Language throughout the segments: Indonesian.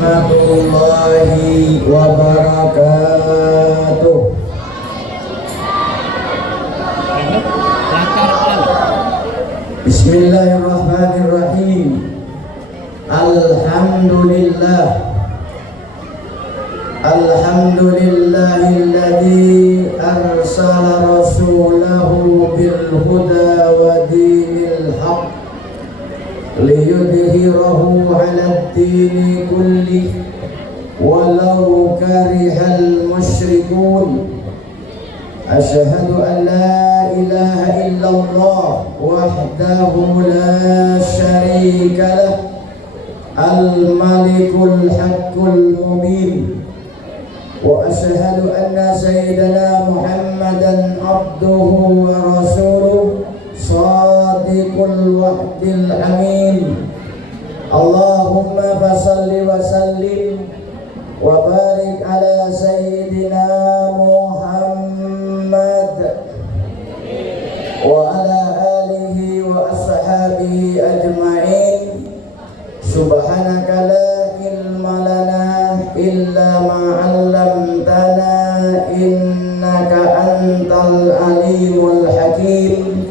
warahmatullahi wabarakatuh. Bismillahirrahmanirrahim. Alhamdulillah. Alhamdulillahilladzi arsala rasulahu bil huda wa dinil haqq liyudhhirahu 'alad dini kullih walau karihal musyrikun. Asyhadu an la ilaha illallah wahdahu la syarika lah al-malikul haqqul mubin. Wa asyhadu anna sayyidana Muhammadan abduhu wa rasuluh sadiqul wa'dil amin. Allahumma fasalli wa sallim wa barik ala sayyidina Muhammad wa ala alihi wa ashabihi ajma'in. Subhanaka la ilma lana illa ma 'allamtana innaka antal alimul hakim.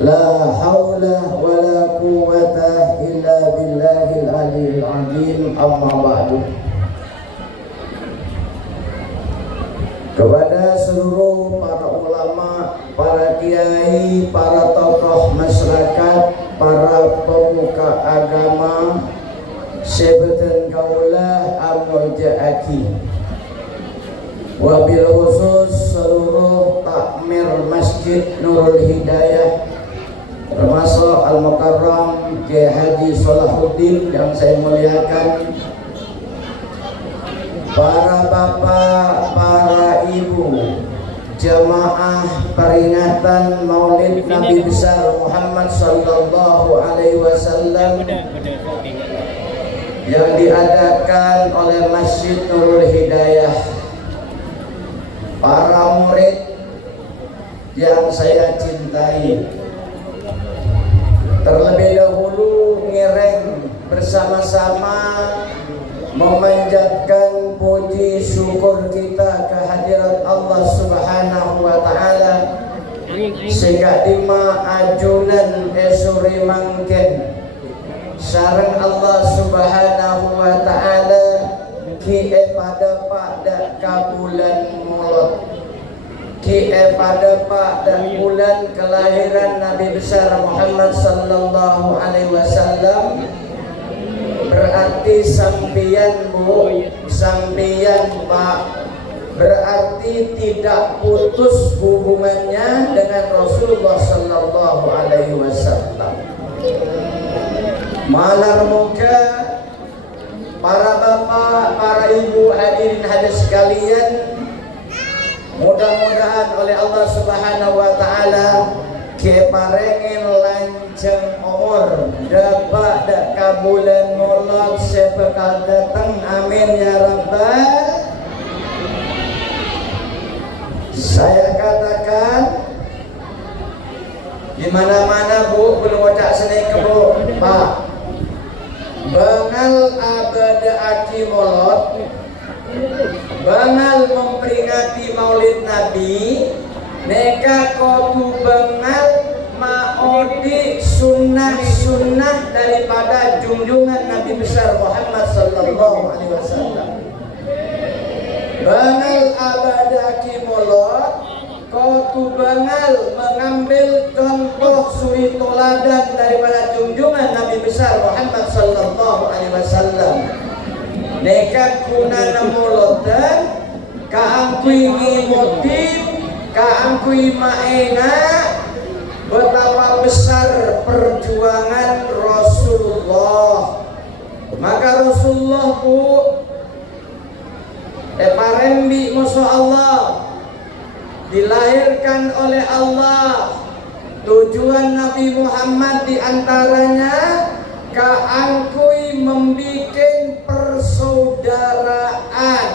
La haula wa la quwwata illa billahil aliyil azim. Amma ba'du. Kepada seluruh para ulama, para kiai, para tokoh masyarakat, para pemuka agama, sebutan kaulah amuljaaki, wabil khusus seluruh takmir Masjid Nurul Hidayah, termasuk Al-Mukarram Kiai Haji Salahuddin yang saya muliakan, para bapak, para ibu, jamaah peringatan Maulid Nabi besar Muhammad sallallahu alaihi wasallam yang diadakan oleh Masjid Nurul Hidayah, para murid yang saya cintai. Terlebih dahulu ngiring bersama-sama memanjatkan puji syukur kita kehadirat Allah Subhanahu wa taala sehingga dima ajunan esuri mangken sareng Allah Subhanahu wa taala ki pada pada kabulan mulot, ki pada pada bulan kelahiran Nabi besar Muhammad sallallahu alaihi wasallam. Berarti sampian bu, sampian pak, berarti tidak putus hubungannya dengan Rasulullah sallallahu alaihi wasallam. Malar muka para bapak, para ibu hadirin hadirin sekalian, mudah-mudahan oleh Allah Subhanahu wa taala keparengin lanceng umur dapat dak kabulan mulak sepekal datang, amin ya rabbal. Saya katakan di mana-mana bu, belum ucap seni ke bu, pak, bangal abada aki molot, bangal memperingati Maulid Nabi. Neka kotu bangal maodi sunnah-sunnah daripada junjungan Nabi besar Muhammad sallallahu alaihi wasallam. Bangal abadaki molot kotu bangal mengambil contoh suri toladan daripada junjungan Nabi besar Muhammad sallallahu alaihi wasallam. Neka kunana molotan kaangkui ngimotin, kaangkui maena betapa besar perjuangan Rasulullah. Maka Rasulullah bu parembi masya Allah dilahirkan oleh Allah. Tujuan Nabi Muhammad diantaranya kaangkui membikin persaudaraan,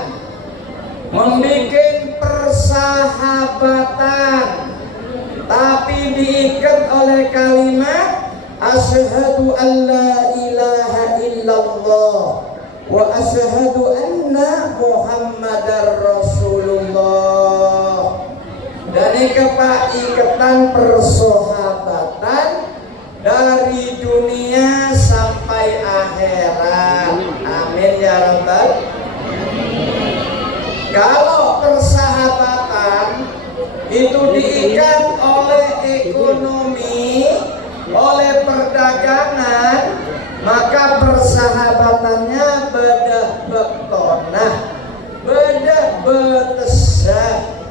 membikin persahabatan, tapi diikat oleh kalimat asyhadu an la ilaha illallah wa asyhadu anna Muhammadar Rasulullah. Dan ikatan persahabatan dari dunia sampai akhirat. Amin ya rabbal. Kalau persahabatan itu diikat oleh ekonomi, oleh perdagangan, maka persahabatannya bedah betonah, bedah betesah.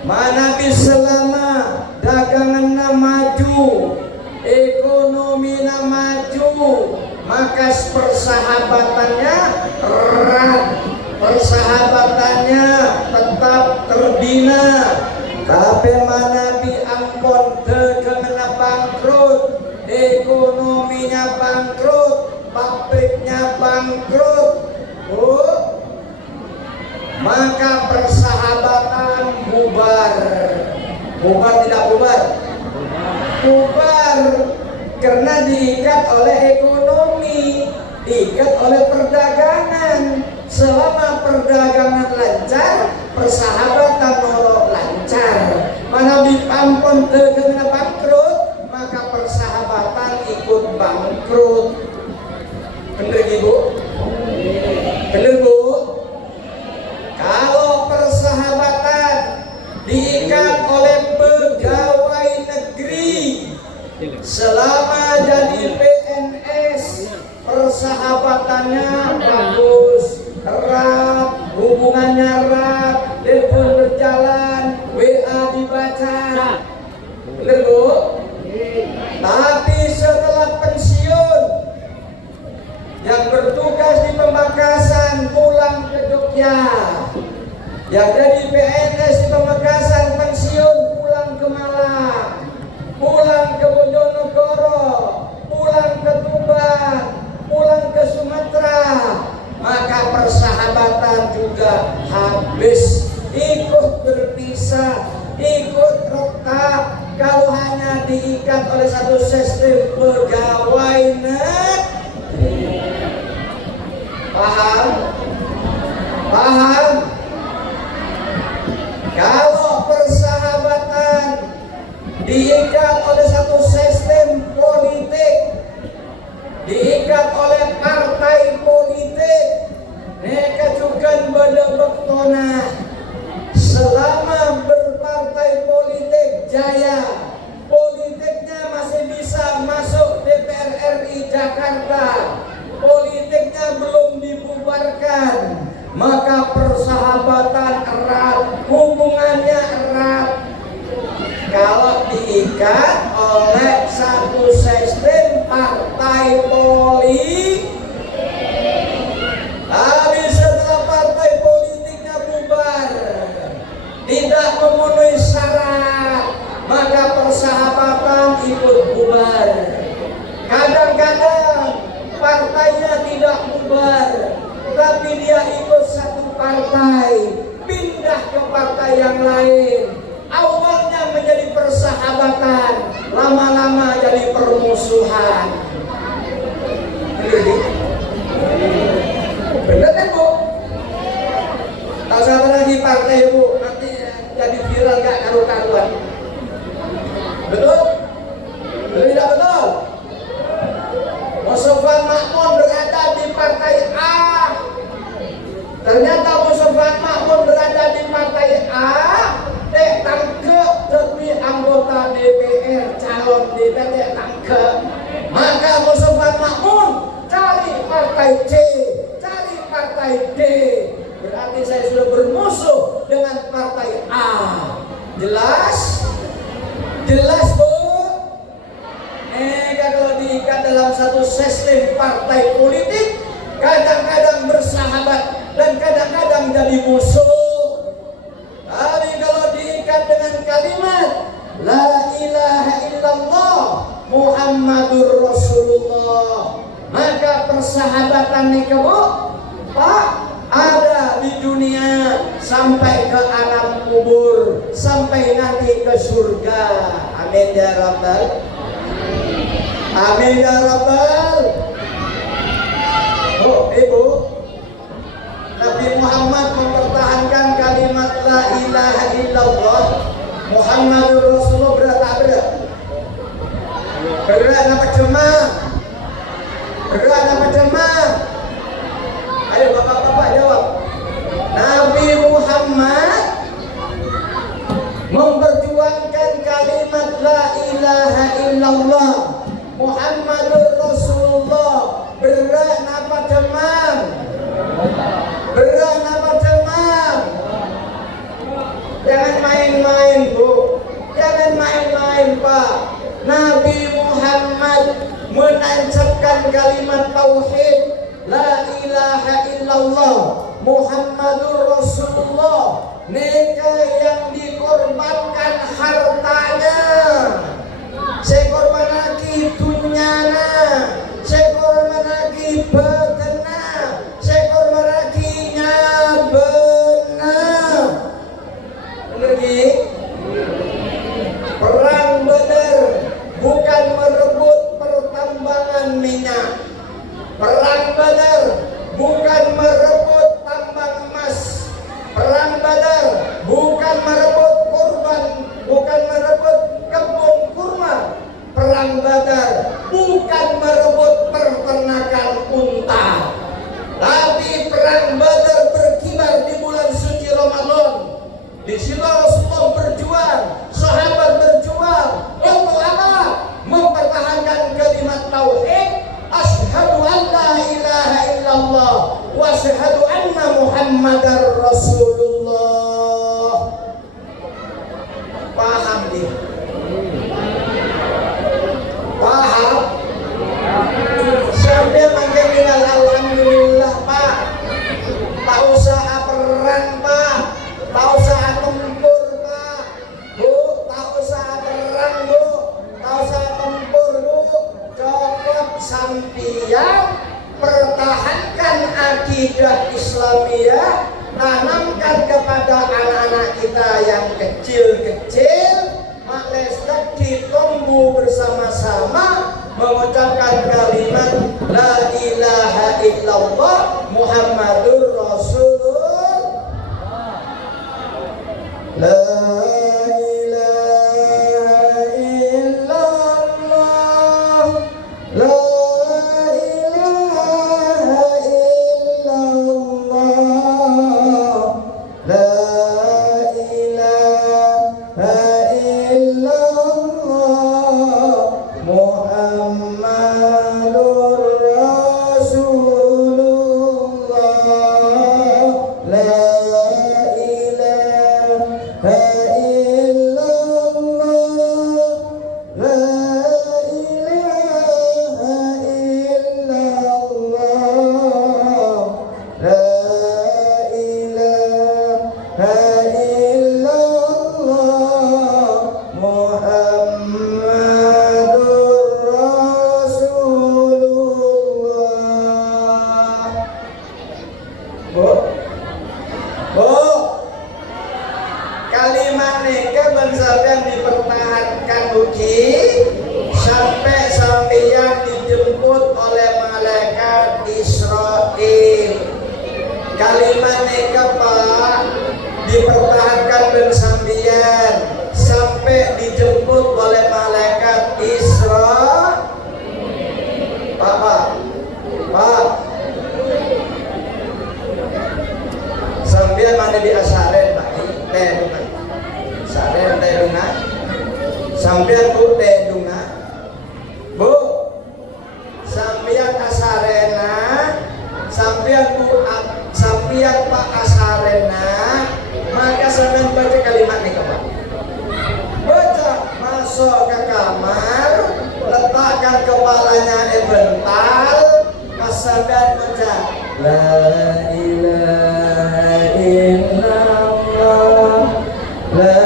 Mana bisa lama dagangannya maju, ekonominya maju, maka persahabatannya erat, persahabatannya tetap terbina. Tapi mana diampon dagangannya bangkrut, ekonominya bangkrut, pabriknya bangkrut, maka persahabatan bubar. Bubar tidak bubar? Bubar karena diikat oleh ekonomi, diikat oleh perdagangan. Selama perdagangan lancar, persahabatan nolok lancar. Mana dipampun dagangan bangkrut, maka persahabatan ikut bangkrut. Bener ibu? Bener bu? Kalau persahabatan diikat oleh pegawai negeri, selama jadi PNS, persahabatannya bagus, erat, hubungannya erat, telepon berjalan, WA dibaca. Bener bu? Tapi setelah pensiun, yang bertugas di Pamekasan pulang ke Jogja, yang jadi PNS di Pamekasan pensiun pulang ke Malang, pulang ke Bojonegoro, pulang ke Tuban, pulang ke Sumatera, maka persahabatan juga habis, ikut berpisah, ikut retak. Kalau hanya diikat oleh satu sistem pegawai negeri. Paham? Paham? Kalau persahabatan diikat oleh satu sistem politik, diikat oleh partai politik, mereka juga benar-benar selama berpartai politik jaya, politiknya masih bisa masuk DPR RI Jakarta, politiknya belum dibubarkan, maka persahabatan erat, hubungannya erat. Kalau diikat oleh satu sistem partai politik, habis setelah partai politiknya bubar, tidak memenuhi syarat, maka persahabatan ikut bubar. Kadang-kadang partainya tidak bubar, tapi dia ikut satu partai, pindah ke partai yang lain. Awalnya menjadi persahabatan, lama-lama jadi permusuhan. Benar kan bu? Tak siapa lagi partai bu, nanti jadi viral gak karu-karuan. Betul? Betul tidak betul? Mustafa Makmun berada di partai A, ternyata Mustafa Makmun berada di partai A, tangkep demi anggota DPR, calon DPR tangkep, maka Mustafa Makmun cari partai C, cari partai D, berarti saya sudah bermusuh dengan partai A. Jelas? Jelas bu? Kalau diikat dalam satu sistem partai politik, kadang-kadang bersahabat dan kadang-kadang jadi musuh. Tapi kalau diikat dengan kalimat La ilaha illallah Muhammadur Rasulullah, maka persahabatan ini Pak ada di dunia sampai ke alam kubur, sampai nanti ke surga. Amin ya rabbal. Amin ya rabbal. Oh ibu, Muhammadur Rasulullah berat tak berat? Berat apa jemaah? Berat apa jemaah? Ayo bapak-bapak jawab. Nabi Muhammad memperjuangkan kalimat la ilaha illallah Muhammadur Rasulullah. Berat apa jemaah? Berat apa jemaah? Jangan main-main Bu, jangan main-main Pak. Nabi Muhammad menancapkan kalimat tauhid la ilaha illallah Muhammadur Rasulullah. Mereka yang dikorbankan hartanya, saya korban lagi dunyana, saya korban lagi betena, saya korban lagi nyabena. Lagi perang Badar bukan merebut pertambangan minyak. Perang Badar bukan merebut tambang emas. Perang Badar bukan merebut kurban, bukan merebut kebun kurma. Perang Badar bukan merebut peternakan unta. Tapi perang Badar berkibar di bulan suci Ramadan. Di situ Rasulullah berjuang, sahabat berjuang. Untuk apa? Mempertahankan kalimat tauhid. Asyhadu an la ilaha illallah wa asyhadu anna Muhammadar Rasulullah. Paham dia? Paham? Sampai makin dengan alhamdulillah Pak. Tak usah perang Pak, tak usah tempur Pak. Bu, tak usah perang Bu, tak usah tempur Bu. Cukup sampian pertahankan akidah Islamiyah, tanamkan kepada anak-anak kita yang kecil-kecil, maka ditumbuh bersama-sama mengucapkan kalimat la ilaha illallah Muhammadur Rasulullah. La kalimat neka Pak dipertahankan dan sambian sampai dijemput oleh malaikat Isra. Pak sambian mana di asaren Pak teh saren teh dunga sambian Bu teh dunga Bu sambian asarena sambian Bu sambian Pak asarena, maka sampean baca kalimat nih Pak. Baca, masuk ke kamar, letakkan kepalanya di bental, sampean baca la ilaha illallah, la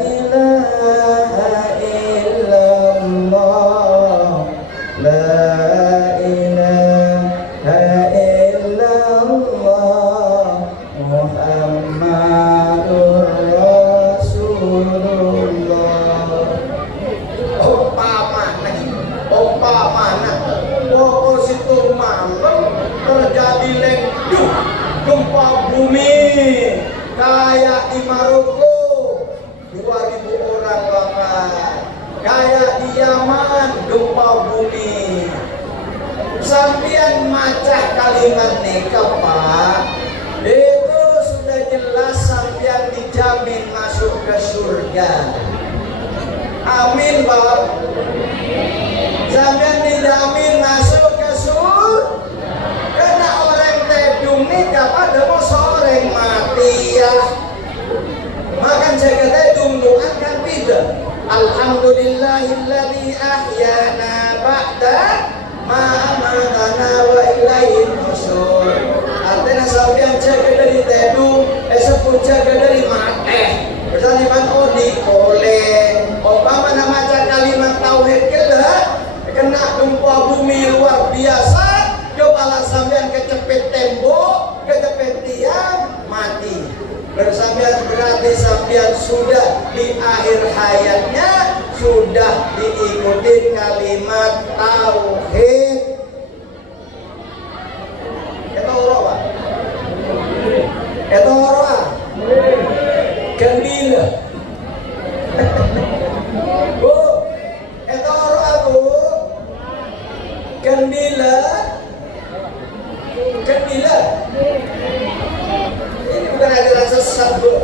ilaha illallah, la Muhammadur Rasulullah. Umpamana pokok situ malam terjadi lengkung gempa bumi kayak di Maroko 2000 sampean maca kalimat nikah Pak, itu sudah jelas sampean dijamin masuk ke surga. Amin Pak. Sampean dijamin masuk ke surga. Karena orang tedung nikah pada mau seorang mati ya. Makan jaga tedung doa kan beda. Alhamdulillahilladzi ahyana ba'da ma amatana wa ilaihi nusyur. Artinya sampean jaga dari tedung, sepun jaga dari mati. Bersaliman odi oleh Obama nama kalimat tauhid kena gempa bumi luar biasa, kepala sampean kecepet tembok, kecepet tiang, mati. Bersampean berarti sampean sudah di akhir hayatnya sudah diikuti kalimat tauhid. Itu oroa. Itu oroa. Gembira. Bu, itu oroa bu. Gembira. Gembira. Ini bukan ajaran sesat bu.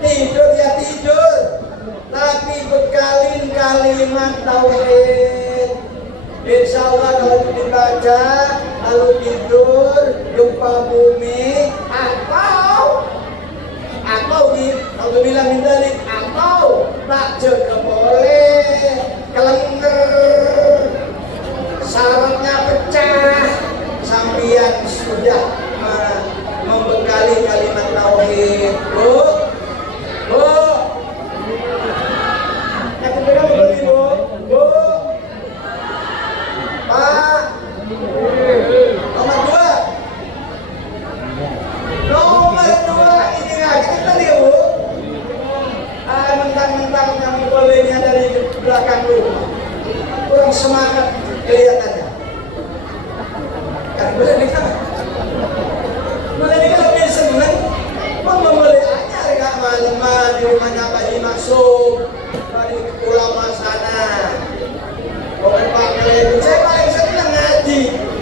Tidur ya tidur, tapi bekalin kalimat tauhid. Insya Allah kalau dibaca lalu tidur gempa bumi atau kalau bilang mindalik atau tak jaga boleh kelenger sarafnya pecah, sambian sudah membekali kalimat tauhid. Bu, yang kedua beli bu, Pak. Nomor dua ini nggak kita tadi ya bu. Mentang-mentang yang bolehnya dari belakang rumah, kurang semangat kelihatannya. Kan boleh nikah. Boleh nikah lebih seneng. Boleh aja harga malam di rumahnya Pak Haji Maksum dari ulama sana. Bukan Pak Kalian, saya paling senang ngaji.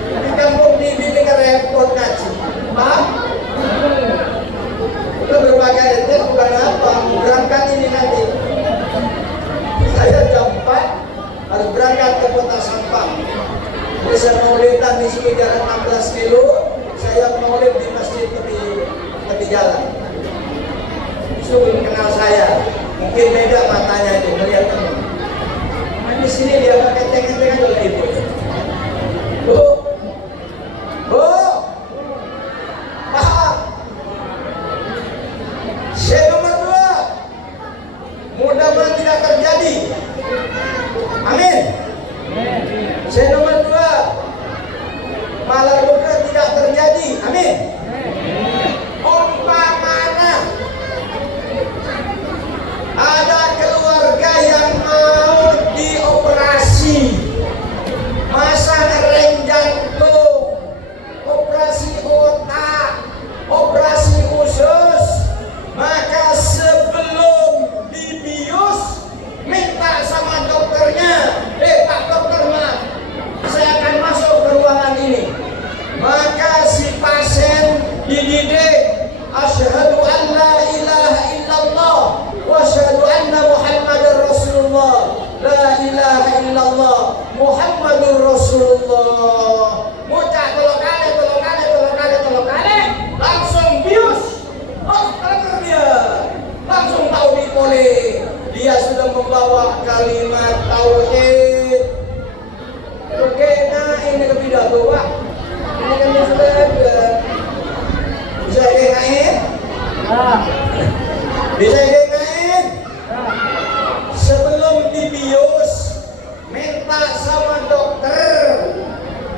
Di kampung ini repot ngaji. Pak, itu berbagai itu bukan apa, berangkat ini nanti. Saya jam 4 harus berangkat ke kota Sampang. Bisa maulidan di sini jarak 16 kilo. Saya maulid di masjid tepi jalan. Itu belum kenal saya. Mungkin beda matanya itu melihat teman. Di sini dia pakai teng-teng aja lah ibu. Bu, Pak. Saya nomor 2. Mudah-mudahan tidak terjadi. Amin. Saya nomor 2. Malah bukan tidak terjadi. Amin. Umpamanya ada keluarga yang mau dioperasi, masang rem jantung, operasi otak, operasi usus, maka sebelum dibius minta sama dokternya, Pak dokter maaf, saya akan masuk ke ruangan ini. Maka si pasien dididik, asyhadu an la ilaha illallah wa asyhadu anna Muhammadar Rasulullah. La ilaha illallah Muhammadur Rasulullah. Bocah tolong kali langsung bius. Dokter dia langsung tahu di poli. Dia sudah membawa kalimat tauhid. Oke, nah ini ke pidato Pak. Ini kan sudah ada. Bisa dengain? Bisa dengain? Sebelum dibius, minta sama dokter,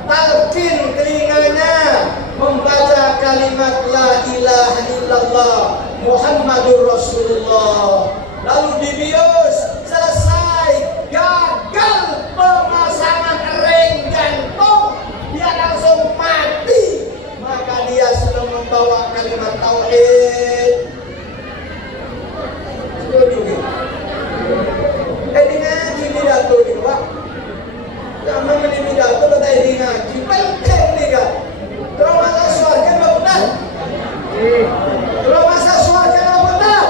talqin telinganya, membaca kalimat la ilaha illallah Muhammadur Rasulullah. Lalu dibius, selesai, gagal pemasangan rem jantung, dia langsung mati. Maka dia sudah membawa kalimat tauhid. Ini ngaji pidato di Pak. Jangan menjadi pidato Belum masuk surga apa benar?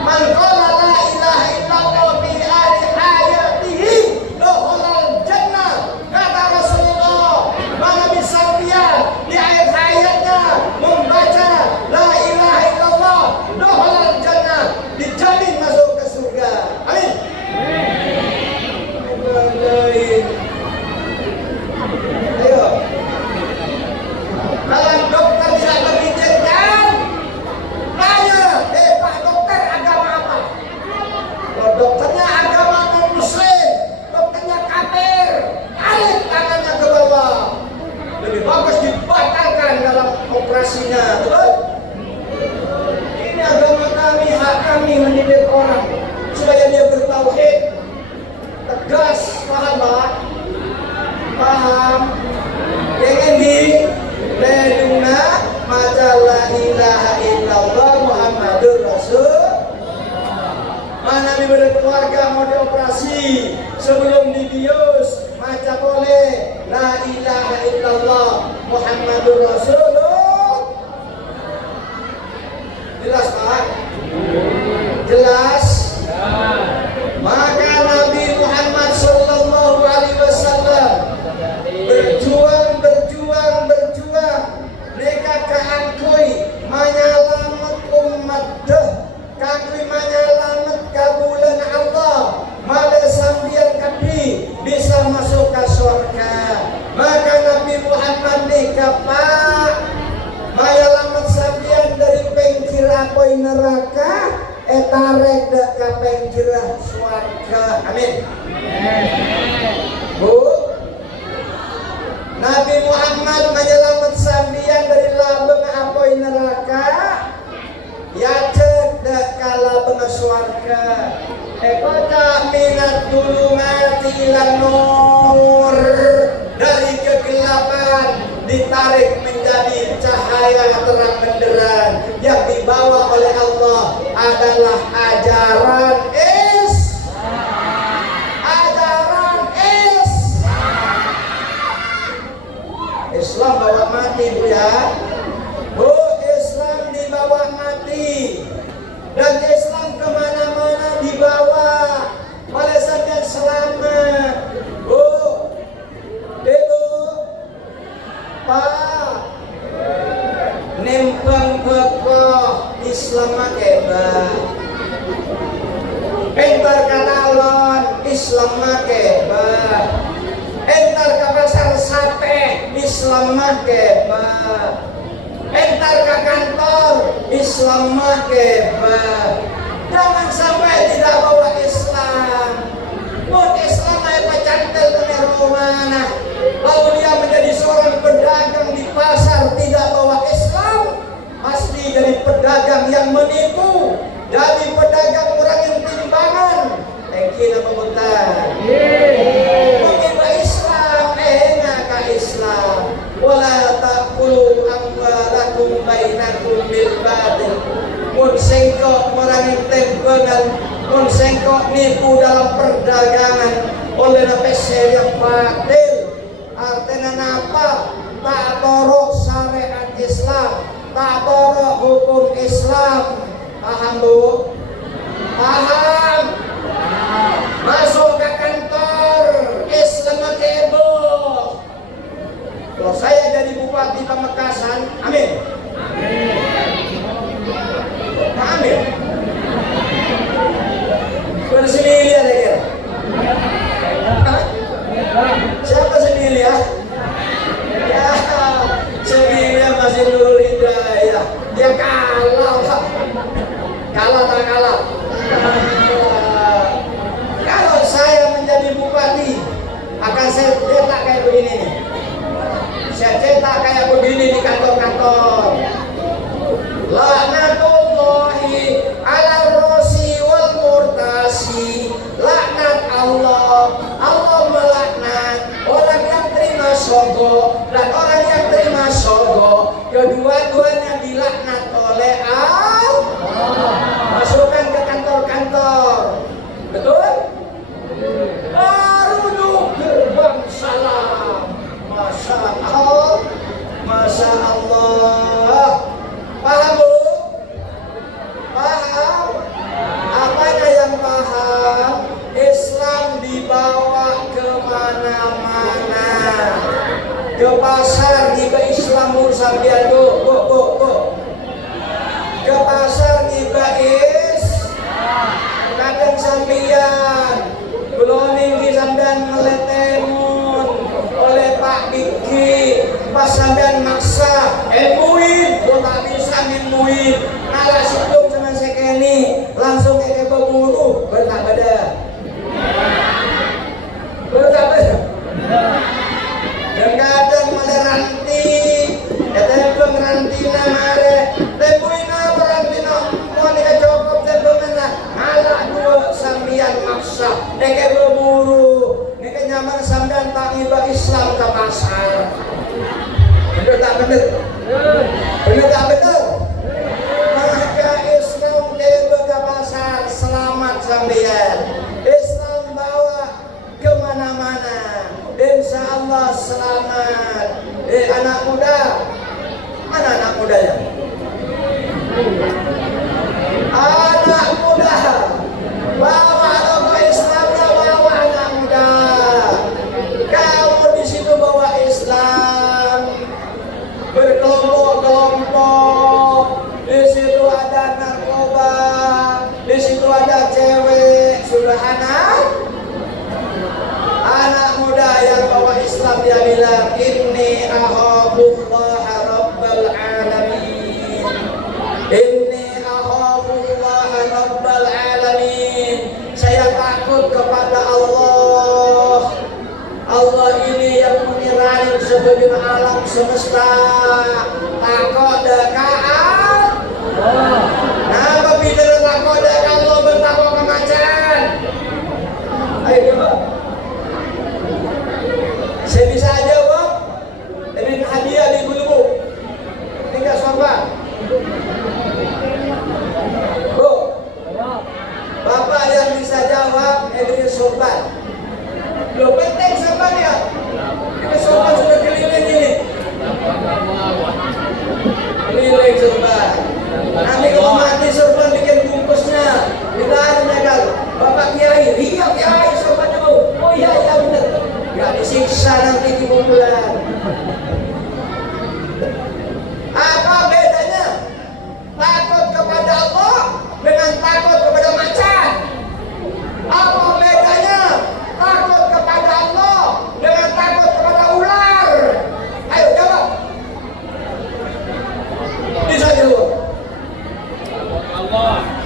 Man qala la ilaha illallah fi akhir hayatihi dakhalal jannah. Kata Rasulullah, mana bisa dia di akhir hayatnya membaca la ilaha illallah dakhalal jannah, dijamin masuk ke surga. Amin. Ayo. Kalau dokter tidak mengizinkan, tanya, Pak dokter agama apa? Kalau dokternya agama non-muslim, dokternya kafir, tarik tangannya ke bawah. Lebih bagus dibatalkan dalam operasinya, betul? Ini agama kami, hak kami mendidik orang supaya dia bertauhid, tegas, paham Pak? Paham? Dengan di leduna maca la ilaha illallah Muhammadur Rasul. Mana di keluarga mau dioperasi sebelum dibius maca boleh la ilaha illallah Muhammadur Rasul. Jelas Pak? Jelas? Maka Nabi Muhammad sallallahu alaihi wasallam berjuang mereka kaangkui menyelamat umat deh, kaangkui menyelamat kabulan Allah, malah sambian kapi bisa masuk ke surga. Maka Nabi Muhammad dikapak menyelamat sambian dari pengkir apoi neraka etarek dek ke pengkir surga. Amin. Bu, Nabi Muhammad menyelamat sambian dari labeng apoi neraka, ya cedek kala beng surga. Kota minat dulu mati ilan nur, dari kegelapan ditarik menjadi cahaya terang benderang. Yang dibawa oleh Allah adalah ajaran Islam bawa mati, Bu ya. Bu, Islam dibawa mati. Dan Islam kemana-mana dibawa. Oleh sampai selamat. Bu, Ibu, Pak, nempeng bekoh Islam makeba. Entar kanalon Islam makeba. Entar ke pasar sape Islam makeba. Entar ke kantor Islam makeba. Jangan sampai tidak bawa Islam. Pun Islam apa cantel ke rumah. Lalu dia menjadi seorang pedagang di pasar tidak bawa Islam, pasti jadi pedagang yang menipu, jadi pedagang orang yang timbangan. Thank you nama bukan. Islam wala taqulu amwalakum bainakum bil batil. Mun sengkok orang yang tembangan, mun sengkok nipu dalam perdagangan oleh peser yang batil. Artinya apa? Tak torok syariat Islam, tak torok hukum Islam. Paham Bu? Paham? Masuk ke kantor Islam kebo. Kalau saya jadi bupati Pamekasan, amin. Amin. Bersemilia ya. Siapa Semilia? Ya, Semilia masih Nurul Hidayah. Dia kalah. Kalah tak kalah. Kalau saya menjadi bupati, akan saya cetak kayak begini nih. Saya cetak kayak begini di kantor-kantor. Laknatullahi ala rosi wal murtasi. Laknat Allah. Allah melaknat orang yang terima sogo dan orang yang terima sogo. Kedua-duanya dilaknat oleh Allah. Masukkan ke kantor-kantor. Betul? Baru gerbang salam. Masya Allah. Masya Allah. ke pasar iba Islam sampean go ke pasar iba kadang sampean belum tinggi sampean ngeletemun oleh Pak Diki pas sampean maksa muid gua tak bisa muid ngalah situng sama sekeni langsung kayak berburu bertak beda dan kadang meneranti tetep ngerantina mare temuina berantina mau nika cukup tebemenlah ngalah dua sambian maksa nika berburu nika nyaman sambian tak iba Islam ke pasar bener tak bener maka Islam tiba ke pasar selamat sambian Islam bawa kemana-mana insya Allah selamat anak muda mana anak mudanya anak muda bawa logo Islamnya bawa anak muda kamu di situ bawa Islam berkelompok-kelompok di situ ada narkoba di situ ada cewek subhanallah anak muda yang bawa Islam dia bilang inni akhafullaha rabbal alamin inni akhafullaha rabbal alamin saya takut kepada Allah ini yang menirain sebelum alam semesta takut dekat nama bicara takut dekat Allah bertakwa kemacan ayo coba saya bisa jawab dengan hadiah di bulu tinggal sobat Bu Bapak yang bisa jawab dengan sobat lo penting sobat ya ini sobat sudah keliling ini keliling sobat nanti kalau mati sobat bikin bungkusnya kita ada kalau Bapak Kiai iya Kiai sobat dulu oh iya benar gak disiksa nanti di bulan. Apa bedanya takut kepada Allah dengan takut kepada macan? Apa bedanya takut kepada Allah dengan takut kepada ular? Ayo jawab. Bisa jawab. Allah.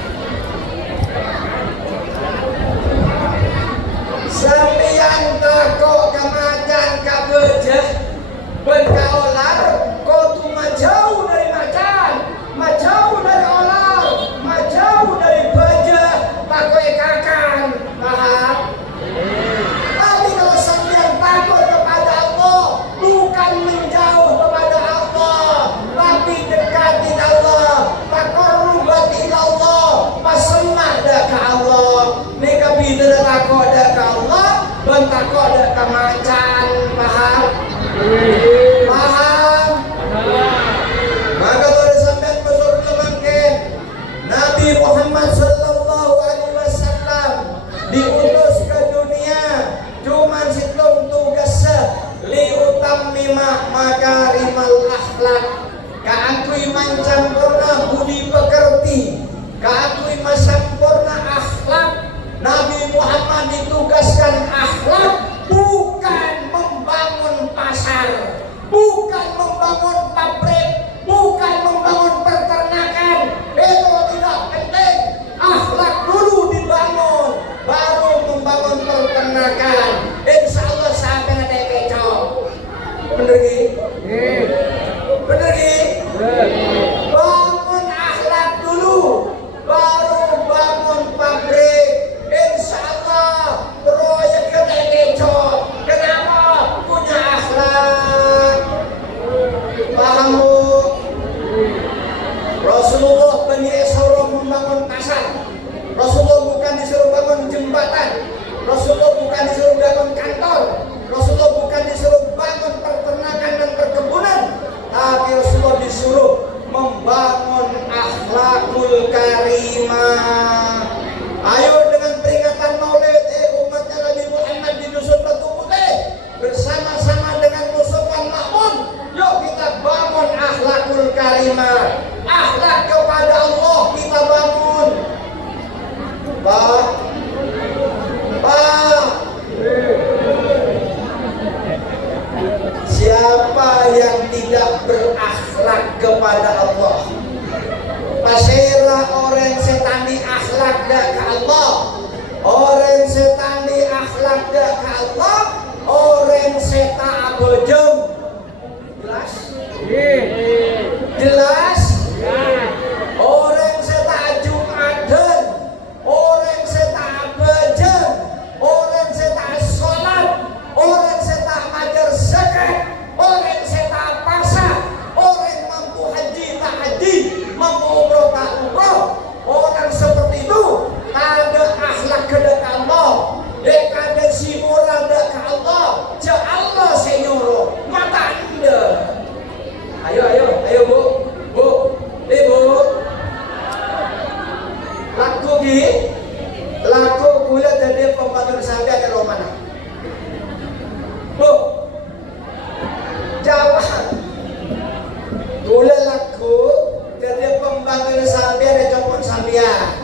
Sampian takut kemacan kabejah berkaular kau tu majauh dari macan majauh dari olar majauh dari bejah takut ekakan paham? Tapi kalau sampian takut kepada Allah bukan menjauh kepada Allah tapi dekatin Allah takarrubat ila Allah pasemah dah ke Allah nika bidara takut dah ke Allah dan takut dah ke macan paham? Paham? Maka kalau sampai besar kemangkin Nabi Muhammad sallallahu alaihi wasallam diutus ke dunia cuman situng tugasnya liutammima makarimal akhlak kaakui mancampurna budi pekerti kaakui masampurna akhlak Nabi Muhammad ditugaskan akhlak bukan membangun pasar bukan membangun pabrik bukan membangun peternakan itu tidak penting akhlak dulu dibangun baru membangun peternakan insya Allah sampai ada kecok bener bangun akhlak dulu baru bangun pabrik insya Allah proyek kita kecok kenapa punya akhlak paham Bu Rasulullah Bani Israel membangun pasar Rasulullah bukan disuruh bangun jembatan Rasulullah bukan disuruh bangun kantor Rasulullah bukan disuruh bangun peternakan dan perkebunan tapi Rasulullah disuruh iman. Akhlak kepada Allah kita bangun. Pak, siapa yang tidak berakhlak kepada Allah? Pasera orang setan di akhlak dak ke Allah. Orang setan di akhlak dak ke Allah. Orang setan abojong. Jelas? Jelas? Orang setan Jumatan. Orang setan abojong. Orang setan sholat. Orang setan majar zakat. Orang setan pasar. Orang mampu haji tak haji. Mampu umroh tak umroh. Orang seperti itu ada akhlak kedekat Allah. Dekade si moral dekat Allah. Ja Allah senyuruh mata anda. Ayo bu. Ibu. Laku gula jadi pembantu sampai ada romana. Bu. Jawab. Gula laku jadi pembantu sampai ada copot sampean.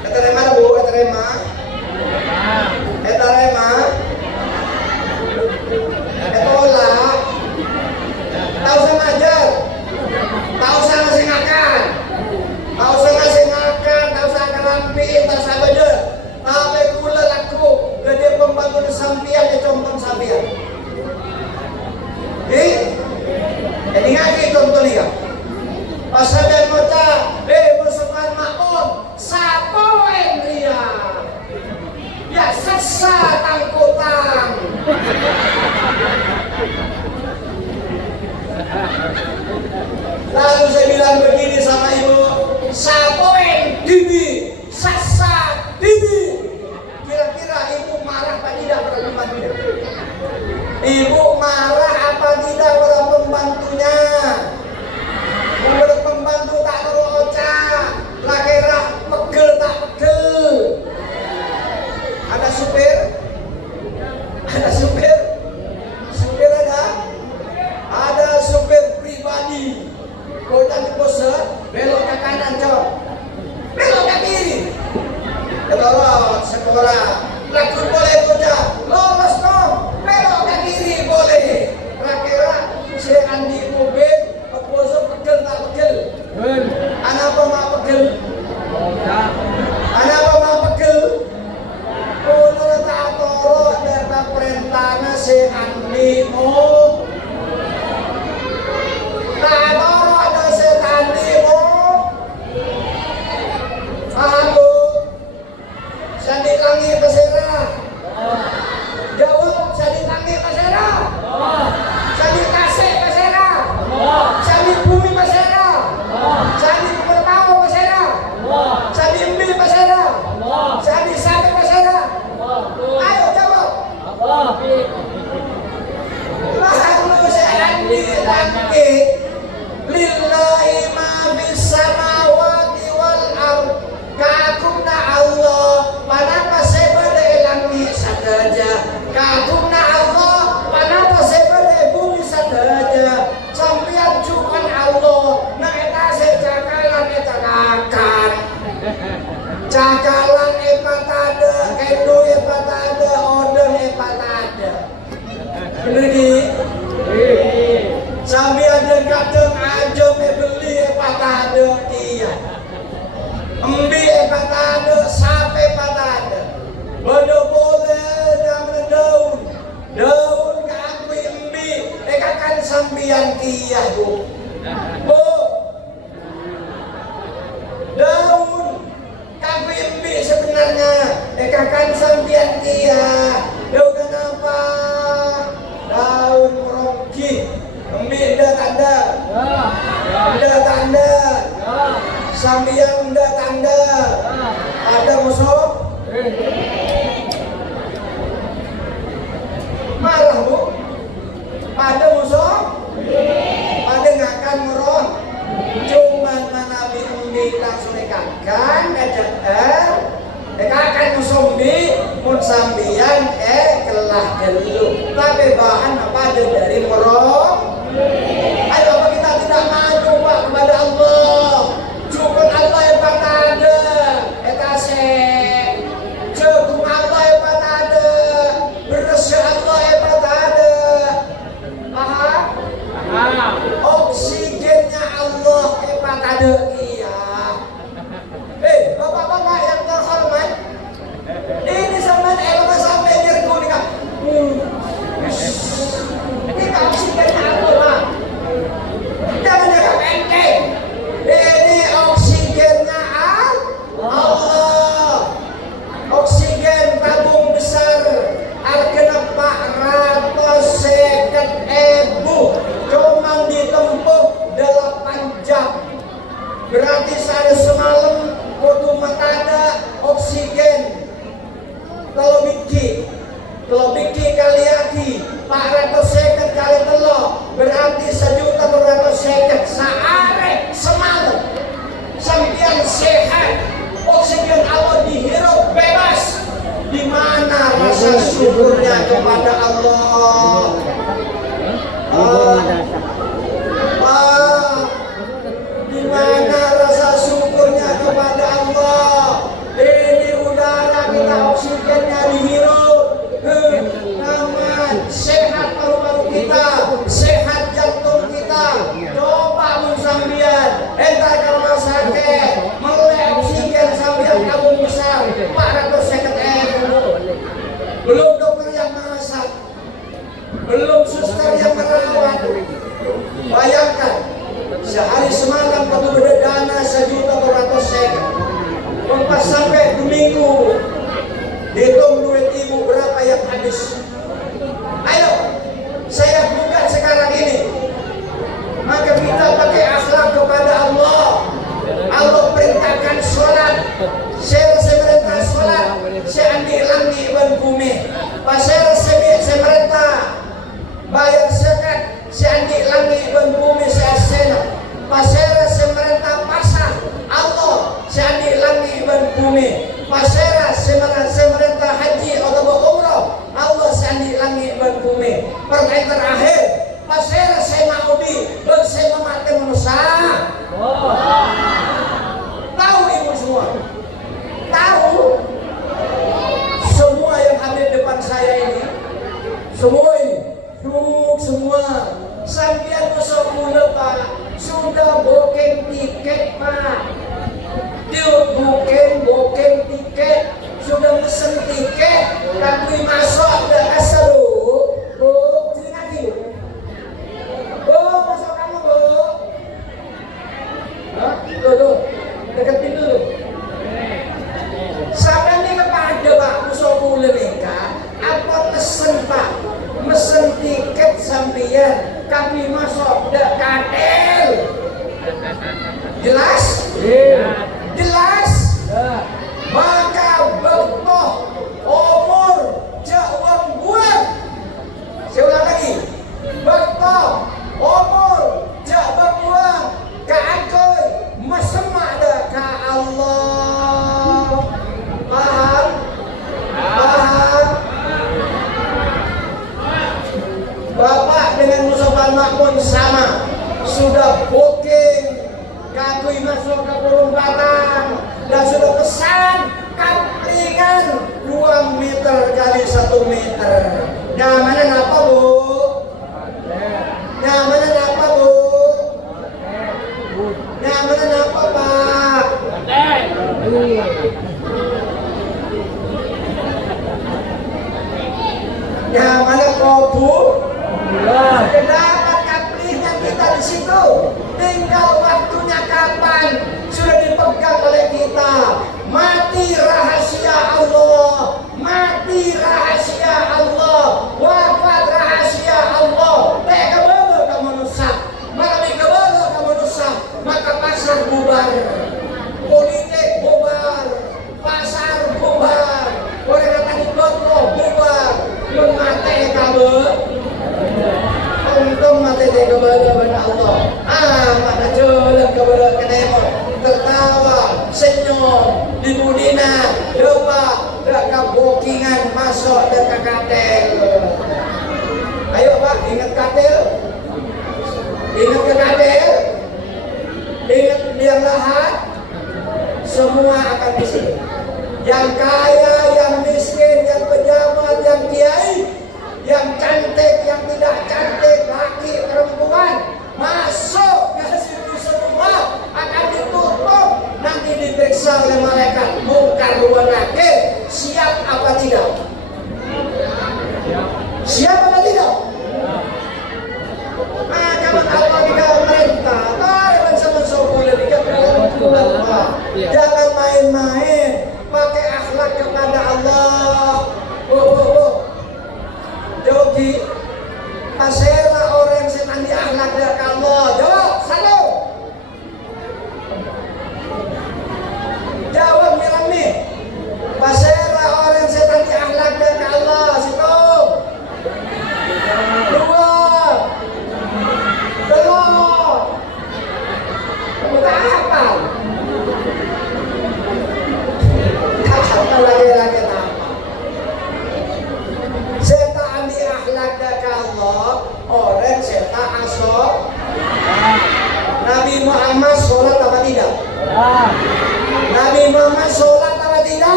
Keterima bu, keterima. Keterima. Ketolak. Tahu sama aja. Tahu sama singakan. Tahu sama singakan. Tahu sama kerampin. Tahu sama aja. Tapi gula laku jadi pembantu sampean ada copot sampean. Jadi ngaji contoh lihat. Pasal dan mota, bersepan makmum, sapa dia? Ya sesat angkutan. Lalu saya bilang begini sama ibu, sapa dibi, sesat dibi. Kira-kira ibu marah apa tidak pada pembantunya? Ibu marah apa tidak pada pembantunya? Menurut pembantu tak terocak, lakera pegel tak pegel. Ada supir? Ada supir? Supir ada supir pribadi. Kau tadi pose, belok ke kanan jauh, belok ke kiri. Kelorot sekolah, lakun boleh kerja, lolos dong, belok ke kiri boleh. Lakera si Andi mobil. Pose pegel tak pegel? Anak apa mak pegel? Anak apa mak pegel? Kuno tak torok data perintahnya si Andi mo. Tak torok ada si Andi mo. Aku Sandi Langi Pesera. Jawab Sandi Langi Pesera. Sandi Tasik Pesera. Sandi Bumi Pesera. Sandi Pertama Pesera. Sandi Mbi Pesera. Sandi Sate Pesera. Ayo jawab. Lalu saya Langi. Lillahi ma fis samawati wal ard. Kagumna Allah. Panapa saya pada Langi saja. Kagumna Allah. Panapa saya pada bumi saja. Sampian cuman Allah. Nah eta saya cakalan eta akan. Cakalan epatada, endo epatada, odon epatada. Jadi sampian kadang aja beli epatada dia. Embi epatada, sape epatada. Bodo boleh dan daun. Daun kampi embi, ekakan sampian dia bu. Bu. Daun kampi embi sebenarnya, ekakan sampian dia. Daun kenapa? Daun merogi. Embi dah tanda. Dah tanda. Sampian dah tanda. Ada musuh? Marah bu? Ada musuh? Ada ngakan meroh? Cuman manabi umbi langsung ekakan ekakan musumbi mun sambian kelah gelu. Tapi bahan apa ada dari meroh? Ayo apa kita tidak maju Oksigennya Allah hebat ada iya. Bapak-bapak yang terhormat, ini sampai elma sampai nyergu nih kak. Ini oksigennya Allah. Jangan jaga enteng. Ini oksigennya Allah. Oksigen tabung besar harganya 450.000, cuma ditempuh 8 jam. Berarti saya semalam waktu mata ada oksigen. Kalau biki kali lagi 450 kali telur, berarti 1.250.000 sehari semalam. Sampian sehat, oksigen Allah dihirup bebas. Di mana rasa syukurnya kepada Allah? Di mana rasa syukurnya kepada Allah? Ini udara kita oksigennya dihirup, aman, sehat paru-paru kita, sehat jantung kita. Coba sambian, entar kalau sakit, melek oksigen sambian tabung besar 450.000. Belum dokter yang masak, belum suster yang merawat. Bayangkan, sehari semalam kamu berdana 1.200.000. Pas sampai 2 minggu, hitung duit ibu berapa yang habis. Ayo, saya buka sekarang ini. Maka kita pakai akhlak kepada Allah. Allah perintahkan sholat. Saya perintah sholat. Saya ambil langit dan bumi. Pasal saya perintah bayar zakat. Saya ambil langit dan bumi saya sena. Pasal saya perintah pasar Allah. Saya ambil langit dan bumi. Pasal saya perintah haji atau umrah. Allah saya ambil langit dan bumi. Perkara terakhir. Pasal saya mau dan saya memakai manusia. Tahu ibu semua? Tahu? Semua yang ada depan saya ini, semua ini, semua. Sampai masuk mula Pak, sudah booking tiket Pak. Dia booking tiket, sudah pesen tiket, tapi masuk udah kasar Bu, sini lagi. Bu, masuk kamu Bu. Hah? Tuh, dekat pintu tuh. Sampai ini kepada Pak, masuk mula nikah, apa pesen Pak? Mesen tiket sampeyan, kami masuk dekatel. Jelas? Jelas? Maka bertoh umur jauh buang. Saya ulang lagi. Bertoh umur jauh buang. Keakoy mesemak deka Allah. Paham? Paham? Bapak dengan Mustafa Makmun sama. Sudah booking kakui masuk ke perumpatan dan sudah pesan kaplingan 2 meter kali 1 meter. Nyamanan apa Bu? Nyamanan apa Bu? Nyamanan apa Pak? Nyamanan kobu? Dapat kaplingan kita di situ. Tinggal waktunya kapan sudah dipegang oleh kita. Mati rahasia Allah, mati rahasia Allah, wafat rahasia Allah. Teka bawa kamu nusak, malam bawa kamu nusak, maka pasar bubar, politik bubar, pasar bubar, orang tadi blotlo bubar, mati kamu. Untung mati kepada Allah. Maka jalan kepada kenemo, tertawa, senyum, di budina, lupa, dekat bookingan, masuk dekat katel. Ayo Pak, ingat katel? Ingat ke katel? Ingat dia lahat? Semua akan di sini. Yang kaya, yang miskin, yang pejabat, yang kiai, yang cantik, yang tidak cantik, laki, perempuan,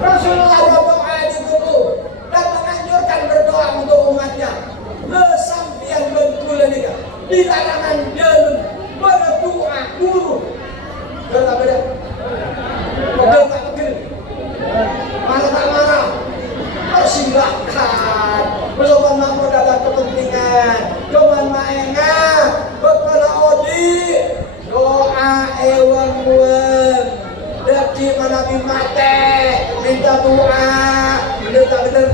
Rasulullah ada doa di kubur dan menganjurkan berdoa untuk umatnya. Lesampian bentulan ini di larangan jalan berdoa dulu. Berdoa beda. Model tak begini. Marah tak marah. Silahkan. Belum mampu ada kepentingan. Cuman maingat. Bekala odi. Doa ewang buang. Dari mana mati. Minta doa. Bener tak bener?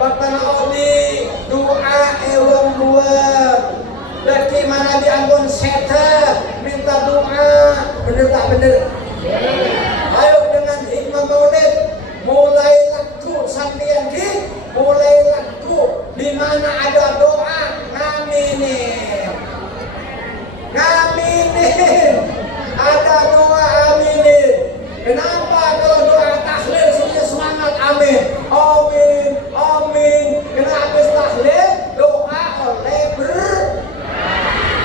Bekala odi. Doa ewang buang. Dari mana diampun setan. Minta doa. Bener tak bener? Ayo dengan hikmah maulid mulai laku sampeyan ki, mulai laku di mana ada doa ngaminin. Ngaminin. Ada doa aminin. Kenapa kalau doa tahlil sudah semangat amin. Amin, amin. Kenapa tahlil doa oleh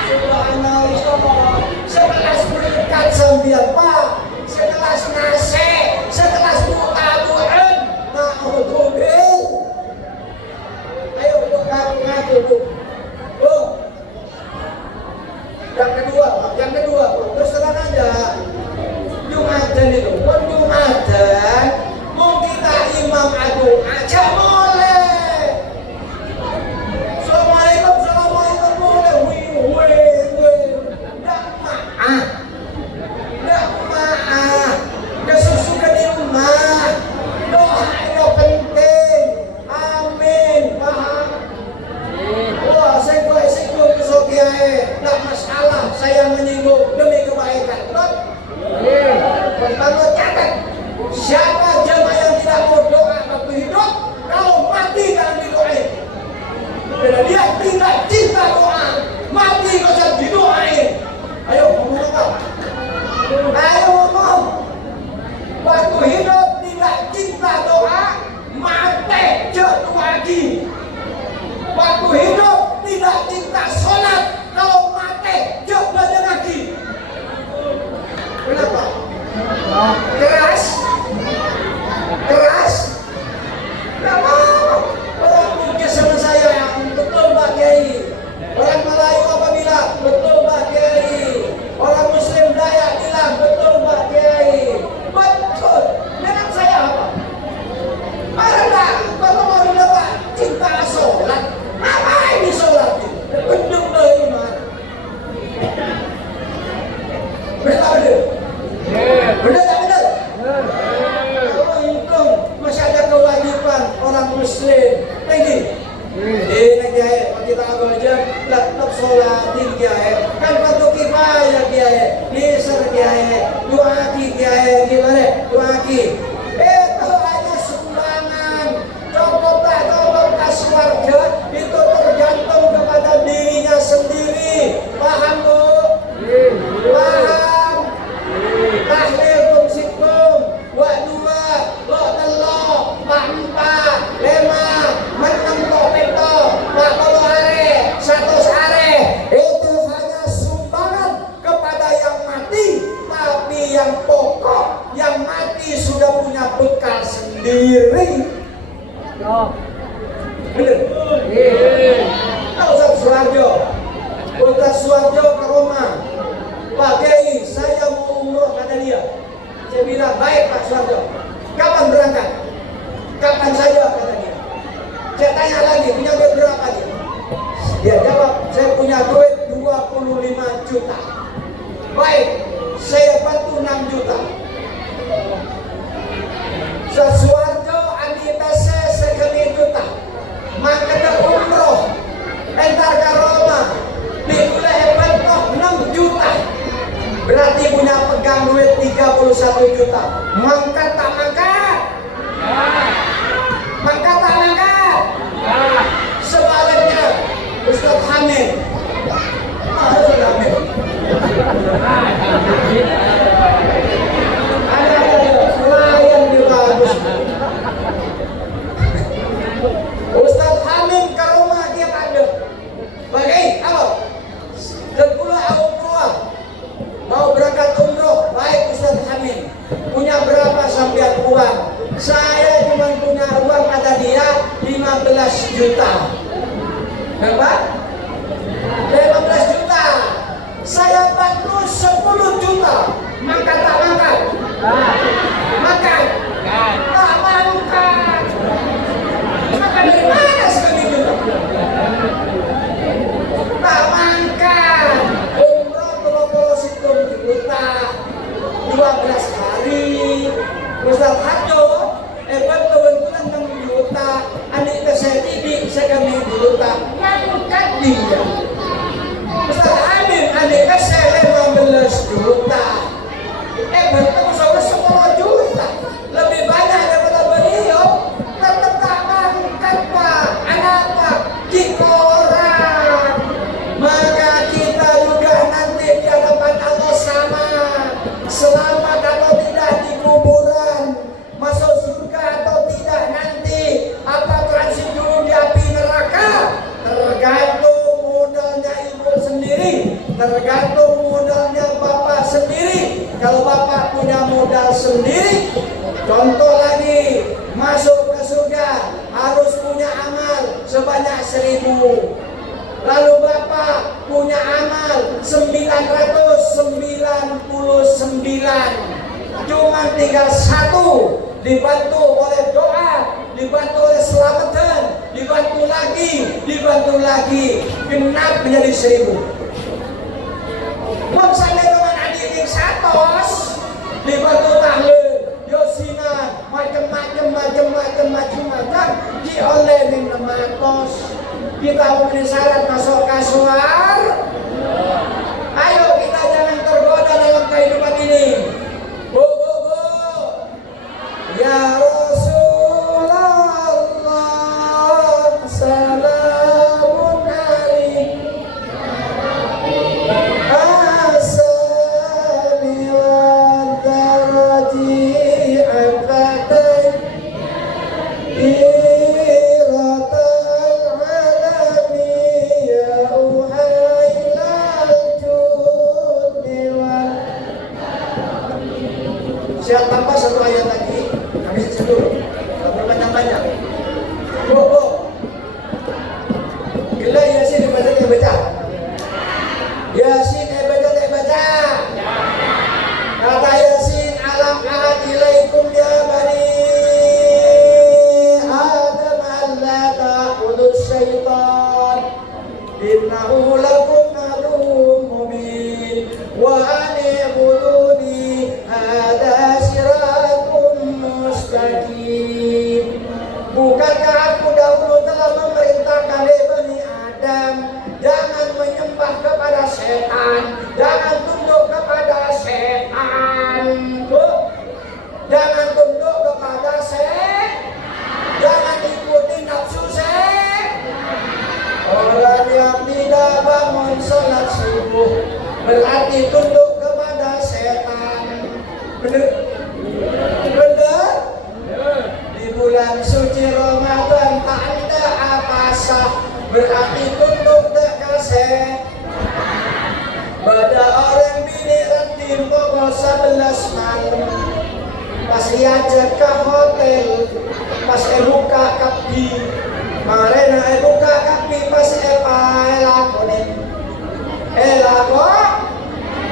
subhanallah. Sekelas berkat sampeyan Pak. Sekelas nase, sekelas mu'abu'an, ma'udubin. Ayo ngaku Bu. Bu. Yang kedua, terus terang aja. Jumatan itu, Jumatan, mau kita imam agung aja boleh. Assalamualaikum, assalamualaikum boleh. Kesusukan di rumah, doa itu penting. Amin, paham? Wah, saya besok kiai, tak masalah. Saya menyinggung demi kebaikan. Pertama catat, siapa jemaah yang tidak mau doa waktu hidup, kalau mati jangan didoain. Karena dia tidak cinta doa, mati kau jangan didoain. Ayo ngomong apa? Ayo ngomong. Waktu hidup tidak cinta doa, mati jatuh lagi. Waktu hidup tidak cinta sholat, kalau mati jatuh lagi. Kenapa? Keras? Tidak mau. Orang Bugis sama saya, betul Pak Kiai. Orang Melayu apa bilang? Betul Pak Kiai. Orang Muslim Dayak bilang, betul Pak Kiai. Betul. Dengan saya apa? Karena kalau mau dapat cinta sholat, apa ini sholat? Bentuk beriman. Benar tak benar? Benar tak benar? Kalau hitung masih ada kewajiban orang Muslim. Tinggi. Ini Kiai, kita aja tetap sholatin Kiai. Kan fardu kifayah Kiai. Nisar Kiai, doa Kiai gimana? Doa Ki. Itu hanya sumbangan. Copot tak swarga itu tergantung kepada dirinya sendiri. Paham Bu? Paham? Tahlil kum wa dua, wa telok, wa empat, lima, menang topito, wa puluh hari, 100 hari. Itu hanya sumbangan kepada yang mati, tapi yang pokok, yang mati sudah punya bekal sendiri. Bener? Kalau Ustaz Suwarjo ke rumah, Pak Kiai, saya mau umroh, kata dia. Saya bilang, baik Pak Suwarjo. Kapan berangkat? Kapan saja, kata dia. Saya tanya lagi, punya duit berapa dia? Dia jawab, saya punya duit 25 juta. Baik, saya bantu 6 juta. Suwarjo anita saya sekali juta. Maka ke umroh, entar ke Roma, dikulah bantu 6 juta. Berarti punya pegang duit 31 juta. Mangkat tak mangkat? Mangkat tak mangkat? Sebaliknya Ustaz Hamid. Ustaz Hamid. Ada pelayan di bagus. Ustaz Hamid ke rumah dia ada. Bagai apa? Dan pula umroh. Mau berangkat umroh, baik Ustaz bantu 10 juta, makan tak makan? Makan. Tak makan. Makan dari mana 10 juta? Tak makan. Umrah kalau situ juta 12 hari. Ustaz Hajo, kebetulan 6 juta. Adik saya Bibi, saya kami juta. Ngangkat dia. Ustaz Amin, adik saya 15 juta. Betul sama 10 juta. Lebih banyak daripada beliau. Tetap tak mangkat Pak. Anak Pak, di orang. Maka kita juga nanti di hadapan Allah sama. Selamat atau tidak di kuburan. Masuk surga atau tidak nanti. Apa transit dulu di api neraka? Tergantung modalnya ibu sendiri. Tergantung modalnya bapak sendiri. Kalau bapak punya modal sendiri, contoh lagi, masuk ke surga harus punya amal sebanyak 1000. Lalu bapak punya amal 999. Cuma tinggal 1 dibantu oleh doa, dibantu oleh selamatan, dibantu lagi, genap menjadi 1000. Pun saya dengan adik satos dibantu tahlil, yosina, macam-macam diolehin nematos. Kita memenuhi syarat masuk kasuar. Ayo kita jangan tergoda dalam kehidupan ini. Bu. Ya Rasulullah, salamun alaik. Asami wa daraji abadan. Iratal alami ya uhailal judi wa. Saya tambah 1 ayat lagi. Habis itu dulu. Tak berpanjang-panjang. Bu. Gila Yasin baca. Yasin baca. Kata Yasin, alam ahad ilaikum ya bani Adam alla ta'budus syaitan innahu lakum aduwwun mubin wa an'buduni hada siratun mustaqim. Bukankah aku dahulu telah memerintahkan Bani Adam, jangan menyembah kepada setan, jangan tunduk kepada setan. Jangan tunduk kepada setan, jangan ikuti nafsu setan. Orang yang tidak bangun sholat subuh berarti tunduk kepada setan. Benar? Di bulan suci Ramadan tak ada apa sah, berarti tunduk ke setan. Pada orang biliran di pukul 11 malam pas diajak ke hotel, pas buka kapi kemarin buka kapi pas lakonin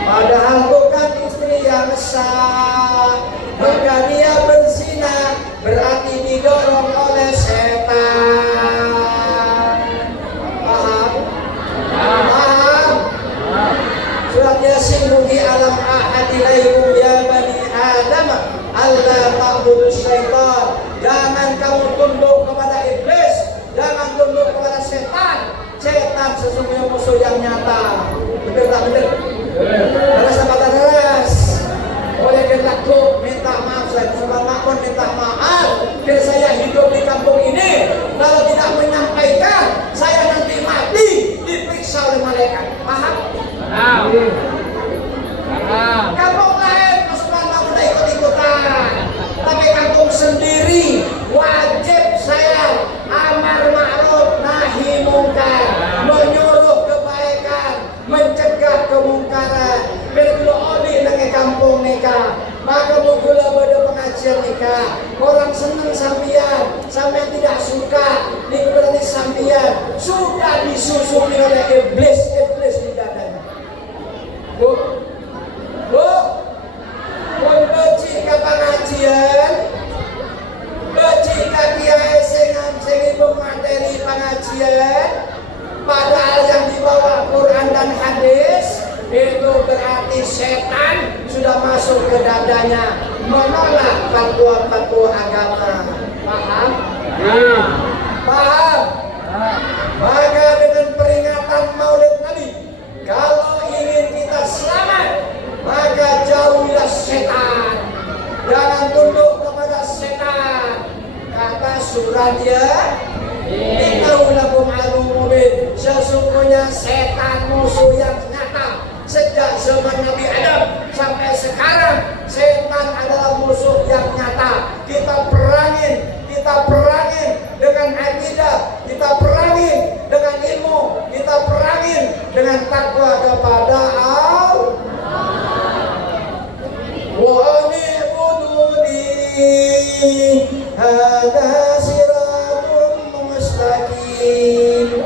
padahal bukan istri yang sah, maka dia berzina berarti didorong oleh setan. Paham? Surat Yasin, bunyi alam ahad ilaikum ya bani Adam alla ta'budus syaitan. Jangan kamu tunduk kepada iblis, jangan tunduk kepada setan. Setan sesungguhnya musuh yang nyata. Betul tak betul? Terus apa terus? Oleh karena itu minta maaf, saya sama makmum minta maaf. Biar saya hidup di kampung ini, kalau tidak menyampaikan, saya nanti mati diperiksa oleh malaikat. Paham? Kampung lain Usman mau ikut-ikutan, tapi kampung sendiri wajib saya amar ma'ruf nahi mungkar, menyuruh kebaikan, mencegah kemungkaran. Bila oli nang kampung nikah, maka mula pada pengajian nikah. Orang senang sampean tidak suka, ini berarti sampean sudah disusuli oleh iblis di dadanya. Bu, setan sudah masuk ke dadanya, menolak fatwa-fatwa agama. Paham? Paham? Maka dengan peringatan Maulid Nabi, kalau ingin kita selamat, maka jauhilah setan. Jangan tunduk kepada setan. Kata surat ya, innahu lakum aduwwun mubin. Sesungguhnya setan musuh yang nyata. Sejak zaman Nabi Adam sampai sekarang, setan adalah musuh yang nyata. Kita perangin dengan akidah, kita perangin dengan ilmu, kita perangin dengan takwa kepada Allah. Wa anibuduni hadza siratun mustaqim.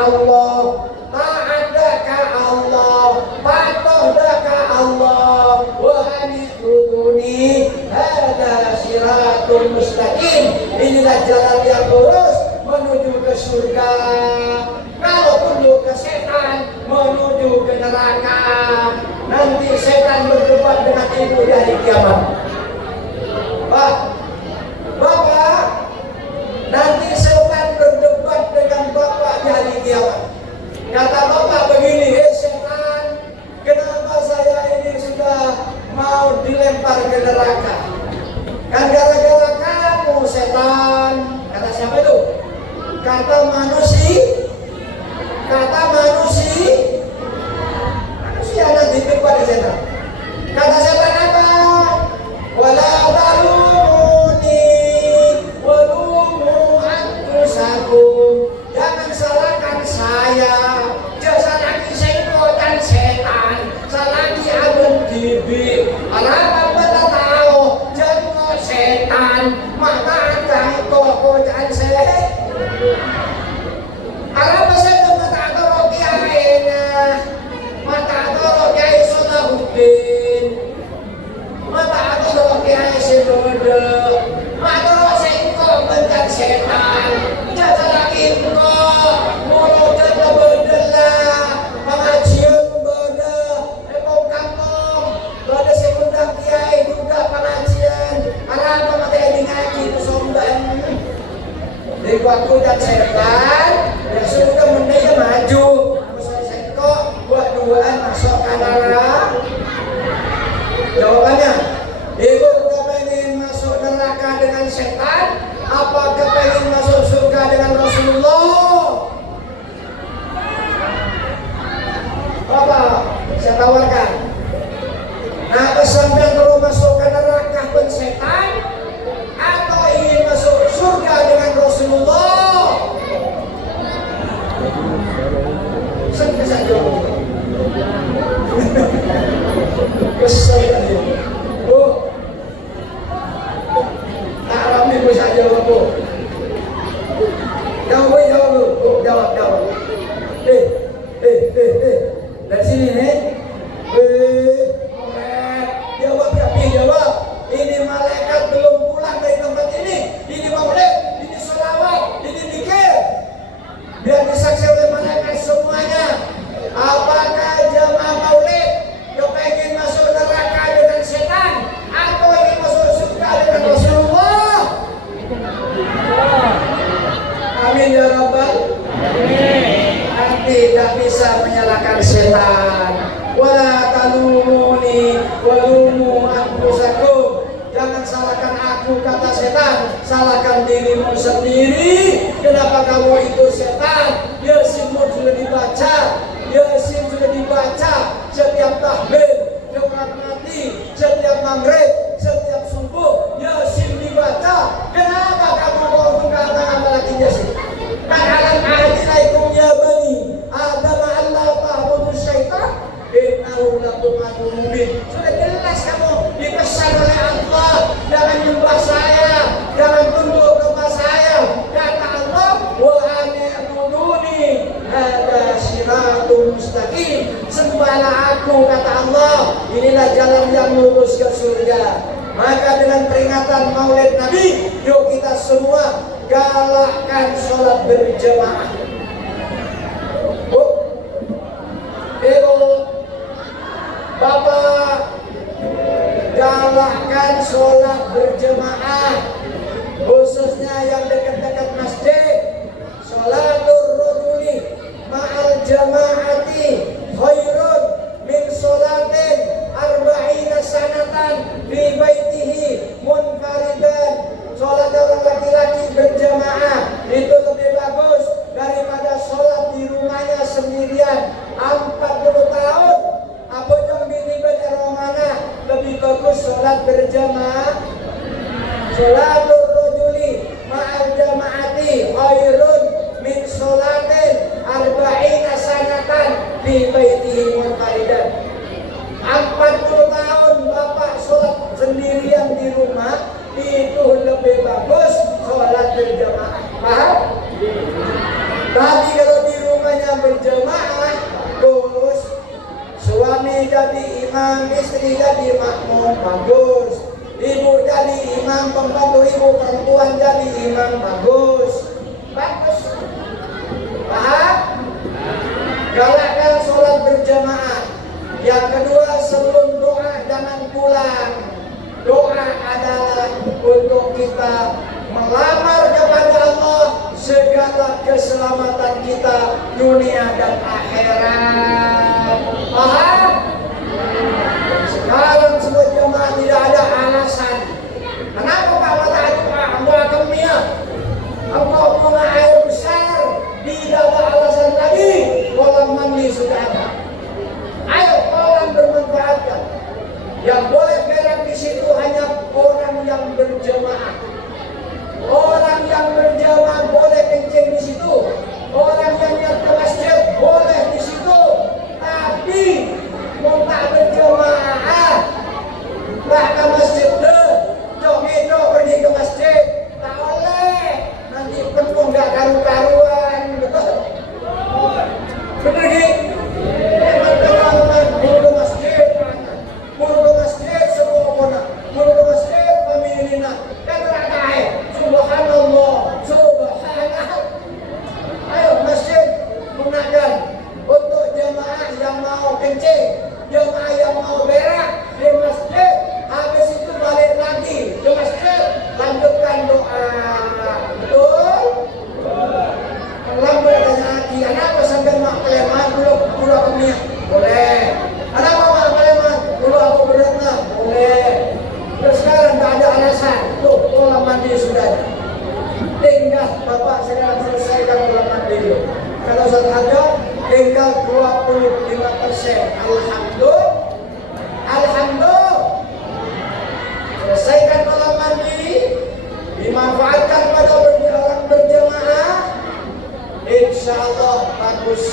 Allah, ta'adaka Allah, patuhdaka Allah, wa anibuduni hadza siratun mustaqim. Inilah jalan yang lurus menuju ke surga. Kalau tunduk ke setan menuju ke neraka. Nanti setan berdebat dengan ibu di hari kiamat. Bapak, nanti setan berdebat dengan bapak di hari kiamat. Kata bapak begini, setan, kenapa saya ini sudah mau dilempar ke neraka? Kan gara-gara kamu, setan. Kata siapa itu? Kata manusia nanti depan di setan. Kata setan apa? Wala talumuni walumu anfusakum. Jangan salahkan saya. Jasa lagi sengkotan setan. Salagi abang dibi. Alam apa tahu? Jangan setan. Maka akan toko jangan setan. Arab saya mata atau kiainya, mata atau kiai Salahuddin, mata atau kiai Sidodo, mata sengkok bentar setan, jasa lagi kok, mulut jasa berdelah, pengajian berdelah, kampung, berdelah sekundang kiai juga pengajian, Arab mata yang ngaji itu sombong, di waktu dan setan. Ya sudah mendaya maju. Saya sengkok buat duaan masuk ke neraka. Jawabannya, ibu kepengen masuk neraka dengan setan, apa kepengen masuk surga dengan Rasulullah? Bapak, saya tawarkan. Nah, kesampean kalau masuk ke neraka pun setan, atau ingin masuk surga dengan Rasulullah? Kesal saja. Bu, tak ramai pun saja bu. Jawab. Dari sini nih. Jawab. Ini malaikat belum pulang dari tempat ini. Ini maulid, ini sholawat, ini zikir. Biar disaksikan oleh malaikat semuanya. Apakah jamaah maulid kepengen masuk neraka dengan setan atau ingin masuk surga dengan Rasulullah? Amin ya rabbal alamin. Nanti tidak bisa menyalahkan setan. Wala talumuni walumu anfusakum. Jangan salahkan aku, kata setan, salahkan dirimu sendiri. Kenapa kamu itu setan? Yasin sudah dibaca, Yasin sudah dibaca setiap tahmid, Jumat mati, setiap maghrib, setiap subuh, Yasin dibaca. Kenapa kamu mau mengatakan apalagi Yasin? Kan alam ahadilaikum ya bani Adam Allah ta'budu syaitan innahu lakum aduwwun mubin. Sudah jelas kamu dipesan oleh Allah, jangan nyembah saya, jangan tunduk kepada saya. Kata Allah, wa anibuduni hadza siratun mustaqim. Sembahlah aku, kata Allah, inilah jalan yang lurus ke surga. Maka dengan peringatan Maulid Nabi, yuk kita semua galakkan sholat berjamaah. Bu, Ibu, Bapak, galakkan sholat berjamaah, khususnya yang dekat-dekat masjid. Sholatul rajuli ma'al jama'ati khairun min sholatin arba'ina sanatan fi baitihi munfaridan. Sholat orang laki-laki berjamaah itu lebih bagus daripada sholat di rumahnya sendirian 40 tahun. Apa yang bini berjamaah lebih bagus sholat berjamaah. Sholatul rajuli ma'al jama'ati khairun min sholatin arba'ina sanatan fi baitihi munfaridan. 40 tahun Bapak sholat sendirian di rumah itu lebih bagus sholat berjamaah. Paham? Tapi kalau di rumahnya berjamaah, bagus. Suami jadi imam, istri jadi makmum, bagus. Ibu jadi imam, pembantu ibu perempuan jadi imam, bagus. Bagus. Paham? Galakkan sholat berjamaah. Yang kedua, sebelum doa jangan pulang. Doa adalah untuk kita melamar kepada Allah segala keselamatan kita dunia dan akhirat. Paham? Sekarang semua jemaah tidak ada alasan. Kenapa Pak Matahari Pak Kemia? Engkau punya air besar, tidak ada alasan lagi. Kolam mandi sudah ada. Ayo kolam bermanfaatkan. Yang boleh berak di situ hanya orang yang berjamaah. Orang yang berjamaah boleh kencing di situ. Orang yang nyat ke masjid boleh di situ. Tapi mau tak berjamaah, tak ke masjid deh. Cok pergi ke masjid, tak boleh. Nanti penuh nggak karu-karuan, betul? Bener gitu. Jemaah yang mau berak di masjid, habis itu balik lagi ke masjid, lanjutkan doa. Betul? Lambat tanya lagi, kenapa sampai mak keleman dulu kami? Boleh. Kenapa mak keleman dulu aku berenang? Boleh. Terus sekarang tak ada alasan. Tuh, kolam mandi sudah. Tinggal Bapak sedang selesaikan kolam mandi itu. Kalau satu ada tinggal 25%. Alhamdulillah. Selesaikan kolam mandi, dimanfaatkan pada orang berjamaah, insya Allah bagus.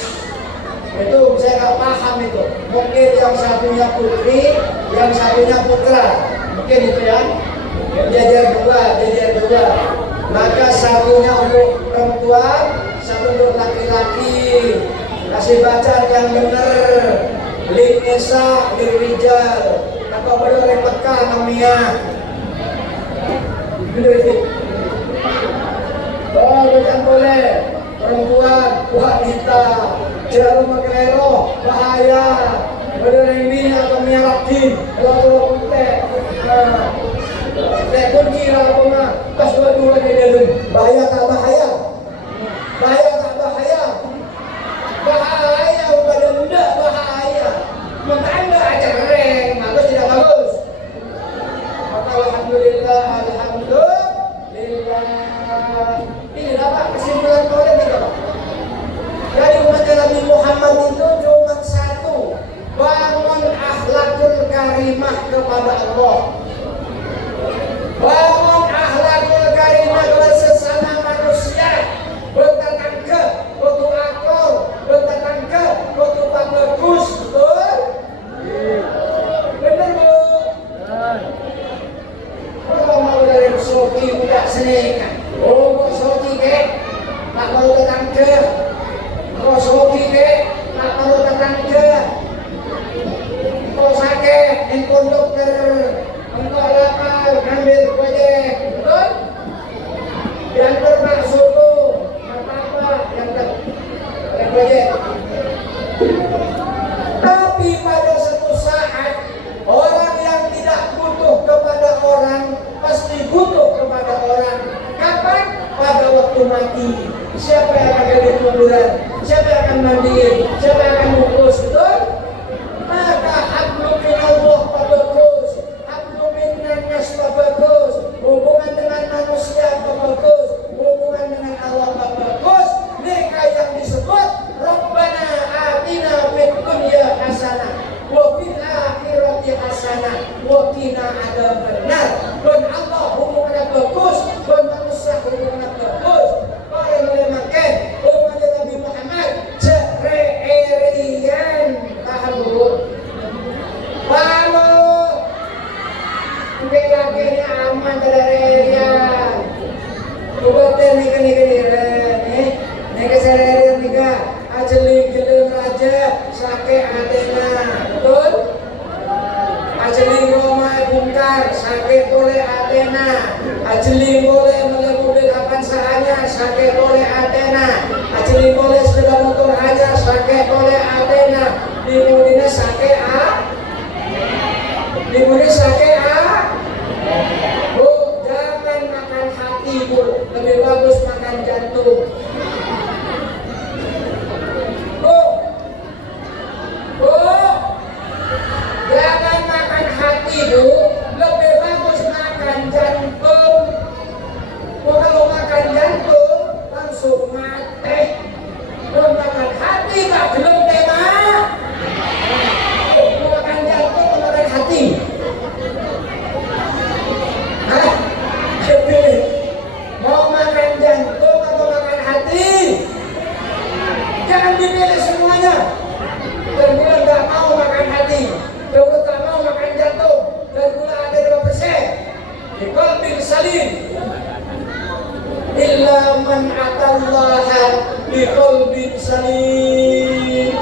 Itu saya nggak paham itu. Mungkin yang satunya putri, yang satunya putra. Mungkin itu ya. Jajar dua. Maka satunya untuk perempuan, satu untuk laki-laki. Kasih baca yang benar. Lin Nisa, Lin Rijal. Kata beliau repotkan namanya. Oh, bukan boleh. Perempuan, wanita, jangan maklero, bahaya. Beliau ini atau miaratin, kalau putih. Saya kunci lah rumah. Pas dua-dua di dalam. Bahaya tak bahaya? Bahaya tak bahaya? Bahaya, pada muda bahaya. Maka anda ajar reng, bagus tidak bagus? Maka alhamdulillah. Ini dapat kesimpulan oleh kita. Jadi umatnya Nabi Muhammad itu cuma satu, bangun akhlakul karimah kepada Allah. Bangun akhlakul karimah kepada sesama manusia. Bertetangga, butuh akal, bertetangga, butuh bagus, betul? Benar bu? Kalau mau dari soki tidak seneng. Oh, kok soki ke? Tak mau tetangga. Kok soki ke? Tak mau tetangga. Kok sakit? Engkau dokter. Engkau lapar, ambil proyek, betul? Dan Siapa yang akan jadi kuburan? Siapa yang akan mandiin? Siapa yang akan bungkus? Betul? Maka hablum minallah bagus, hablum minannas bagus, hubungan dengan manusia bagus, hubungan dengan Allah bagus. Mereka yang disebut Rabbana atina fid dunya hasanah wa fil akhirati hasanah wa qina adzabannar. Dan Allah hubungannya bagus, dan manusia hubungannya bagus. Orang boleh makan umat Nabi Muhammad cereerian. Paham dulu? Paham dulu? Kayaknya aman cereerian. Bukan nih cereerian nih ajeling raja sake Athena. Betul? Ajeling Roma bungkar sake boleh Athena. Ajeling boleh mobil Avanza sake boleh Athena. Ajeling boleh sepeda motor aja sake boleh Athena. Dimudina sake A. Dimudina sake A. Bu, jangan makan hati bu, lebih bagus makan jantung. Bu, jangan makan hati bu, lebih bagus makan jantung. Kalau makan jantung langsung mati. Kalau makan hati tak belum tema. Mau makan jantung, mau makan hati. Hah? Mau makan jantung atau makan hati? Jangan dipilih semuanya. Dan gula tak mau makan hati, dan gula tak mau makan jantung, dan gula ada 2%. Di qalbin salim. Illa man atallaha bi qalbin salim.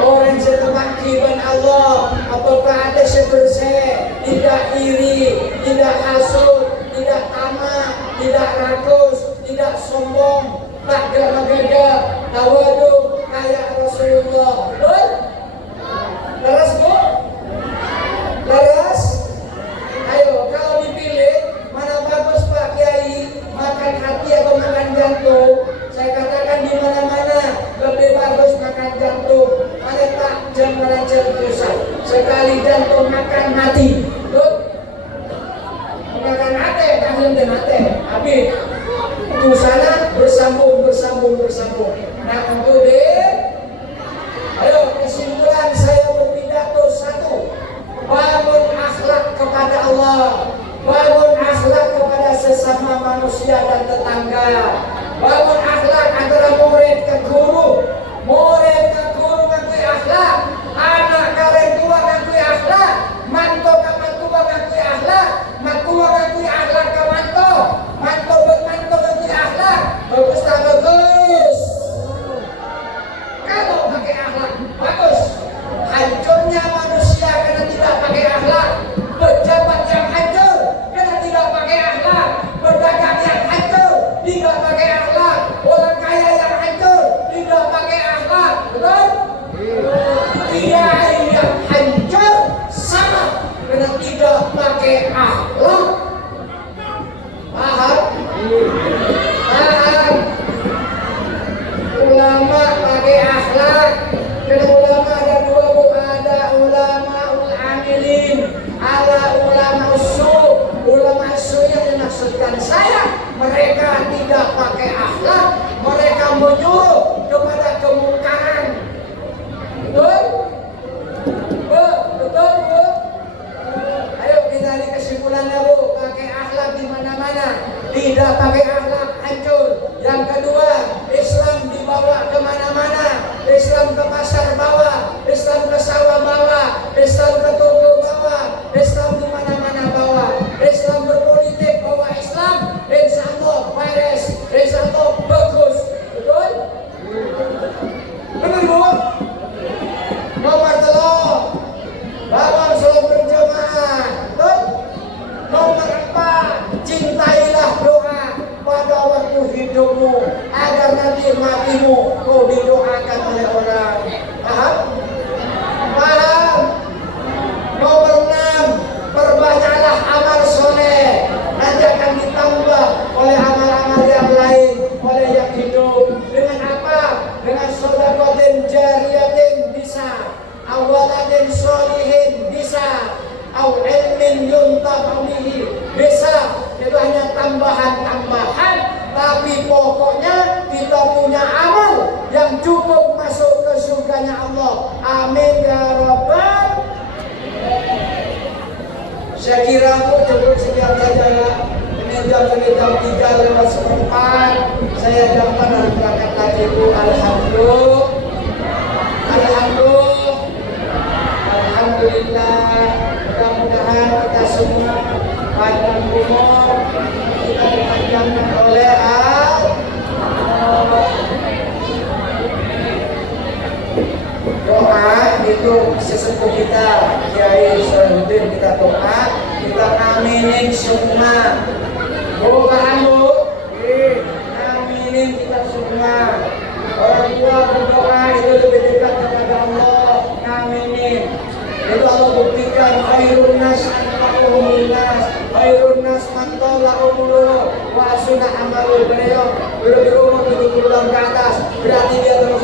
Orang setempat kiban Allah, apakah ada sebersih, tidak iri, tidak hasut, tidak tamak, tidak rakus, tidak sombong, tak gagah-gagah, tawadu kayak Rasulullah. Betul? Leras bu? Leras? Ayo, kalau dipilih mana bagus Pak Kiai, makan hati atau makan jantung? Saya katakan di mana-mana lebih bagus makan jantung. Mana tak jangan pusat. Sekali jantung makan mati. Betul? Makan hati, kahlim dan hati. Habis. Itu sana bersambung. Nah untuk ayo kesimpulan saya berpidato satu. Bangun akhlak kepada Allah, bangun akhlak kepada sesama manusia dan tetangga, bangun akhlak antara murid ke guru, murid ke guru ngakui akhlak, anak kalian tua ngakui akhlak, manto ke mantua ngakui akhlak, mantua ngakui akhlak ke manto, manto bermanto ngakui akhlak. Bagus tak bagus? Kalau pakai akhlak bagus. Hancurnya manusia karena tidak pakai akhlak, pejabat yang hancur karena tidak pakai akhlak, pedagang yang hancur tidak pakai akhlak, orang kaya yang hancur tidak pakai akhlak. Betul? Kiai yang hancur sama karena tidak pakai akhlak. Paham? Paham? Ulama pakai akhlak. Dan ulama ada dua bu, ada ulama ul-amilin, ada ulama usul. Ulama usul yang dimaksudkan saya, mereka tidak pakai akhlak, mereka menyuruh kepada kemungkaran. Betul? Bu, betul bu? Ayo kita lihat kesimpulannya bu, pakai akhlak di mana-mana, tidak pakai akhlak hancur. Yang kedua, Islam dibawa kemana-mana, Islam ke pasar bawa, Islam ke sawah bawa, Islam ke toko bawa, Islam di mana-mana bawa, Islam berpolitik bawa Islam, insya Allah beres, insya Allah bagus. Betul? Benar bu? Nomor telur, bawang selalu berjamaah. Betul? Nomor 4, cintailah doa pada waktu hidupmu agar nanti matimu kau didoakan oleh orang. Paham? Paham? Nomor 6, perbanyaklah amal soleh, nanti akan ditambah oleh amal-amal yang lain, oleh yang hidup. waladin sholihin bisa, au ilmin yuntafa'u bihi bisa. Itu hanya tambahan-tambahan, tapi pokoknya kita punya amal yang cukup masuk ke surganya Allah. Amin ya rabbal. Saya kira cukup sekian saja ya. Ini jam 3:04. Saya jam 4 harus berangkat lagi Bu. Alhamdulillah. Mudah-mudahan kita semua panjang umur, kita dipanjangkan oleh doa itu sesepuh kita Kiai Salahuddin, kita doa, kita aminin semua. Bukan Bu, aminin kita semua. Orang tua berdoa itu lebih dekat kepada Allah, ngaminin. Itu Allah buktikan khairun nas anfa'uhum nas, khairun nas man tala umruhu wa sunah amalu. Beliau berumur 70 tahun ke atas, berarti dia terus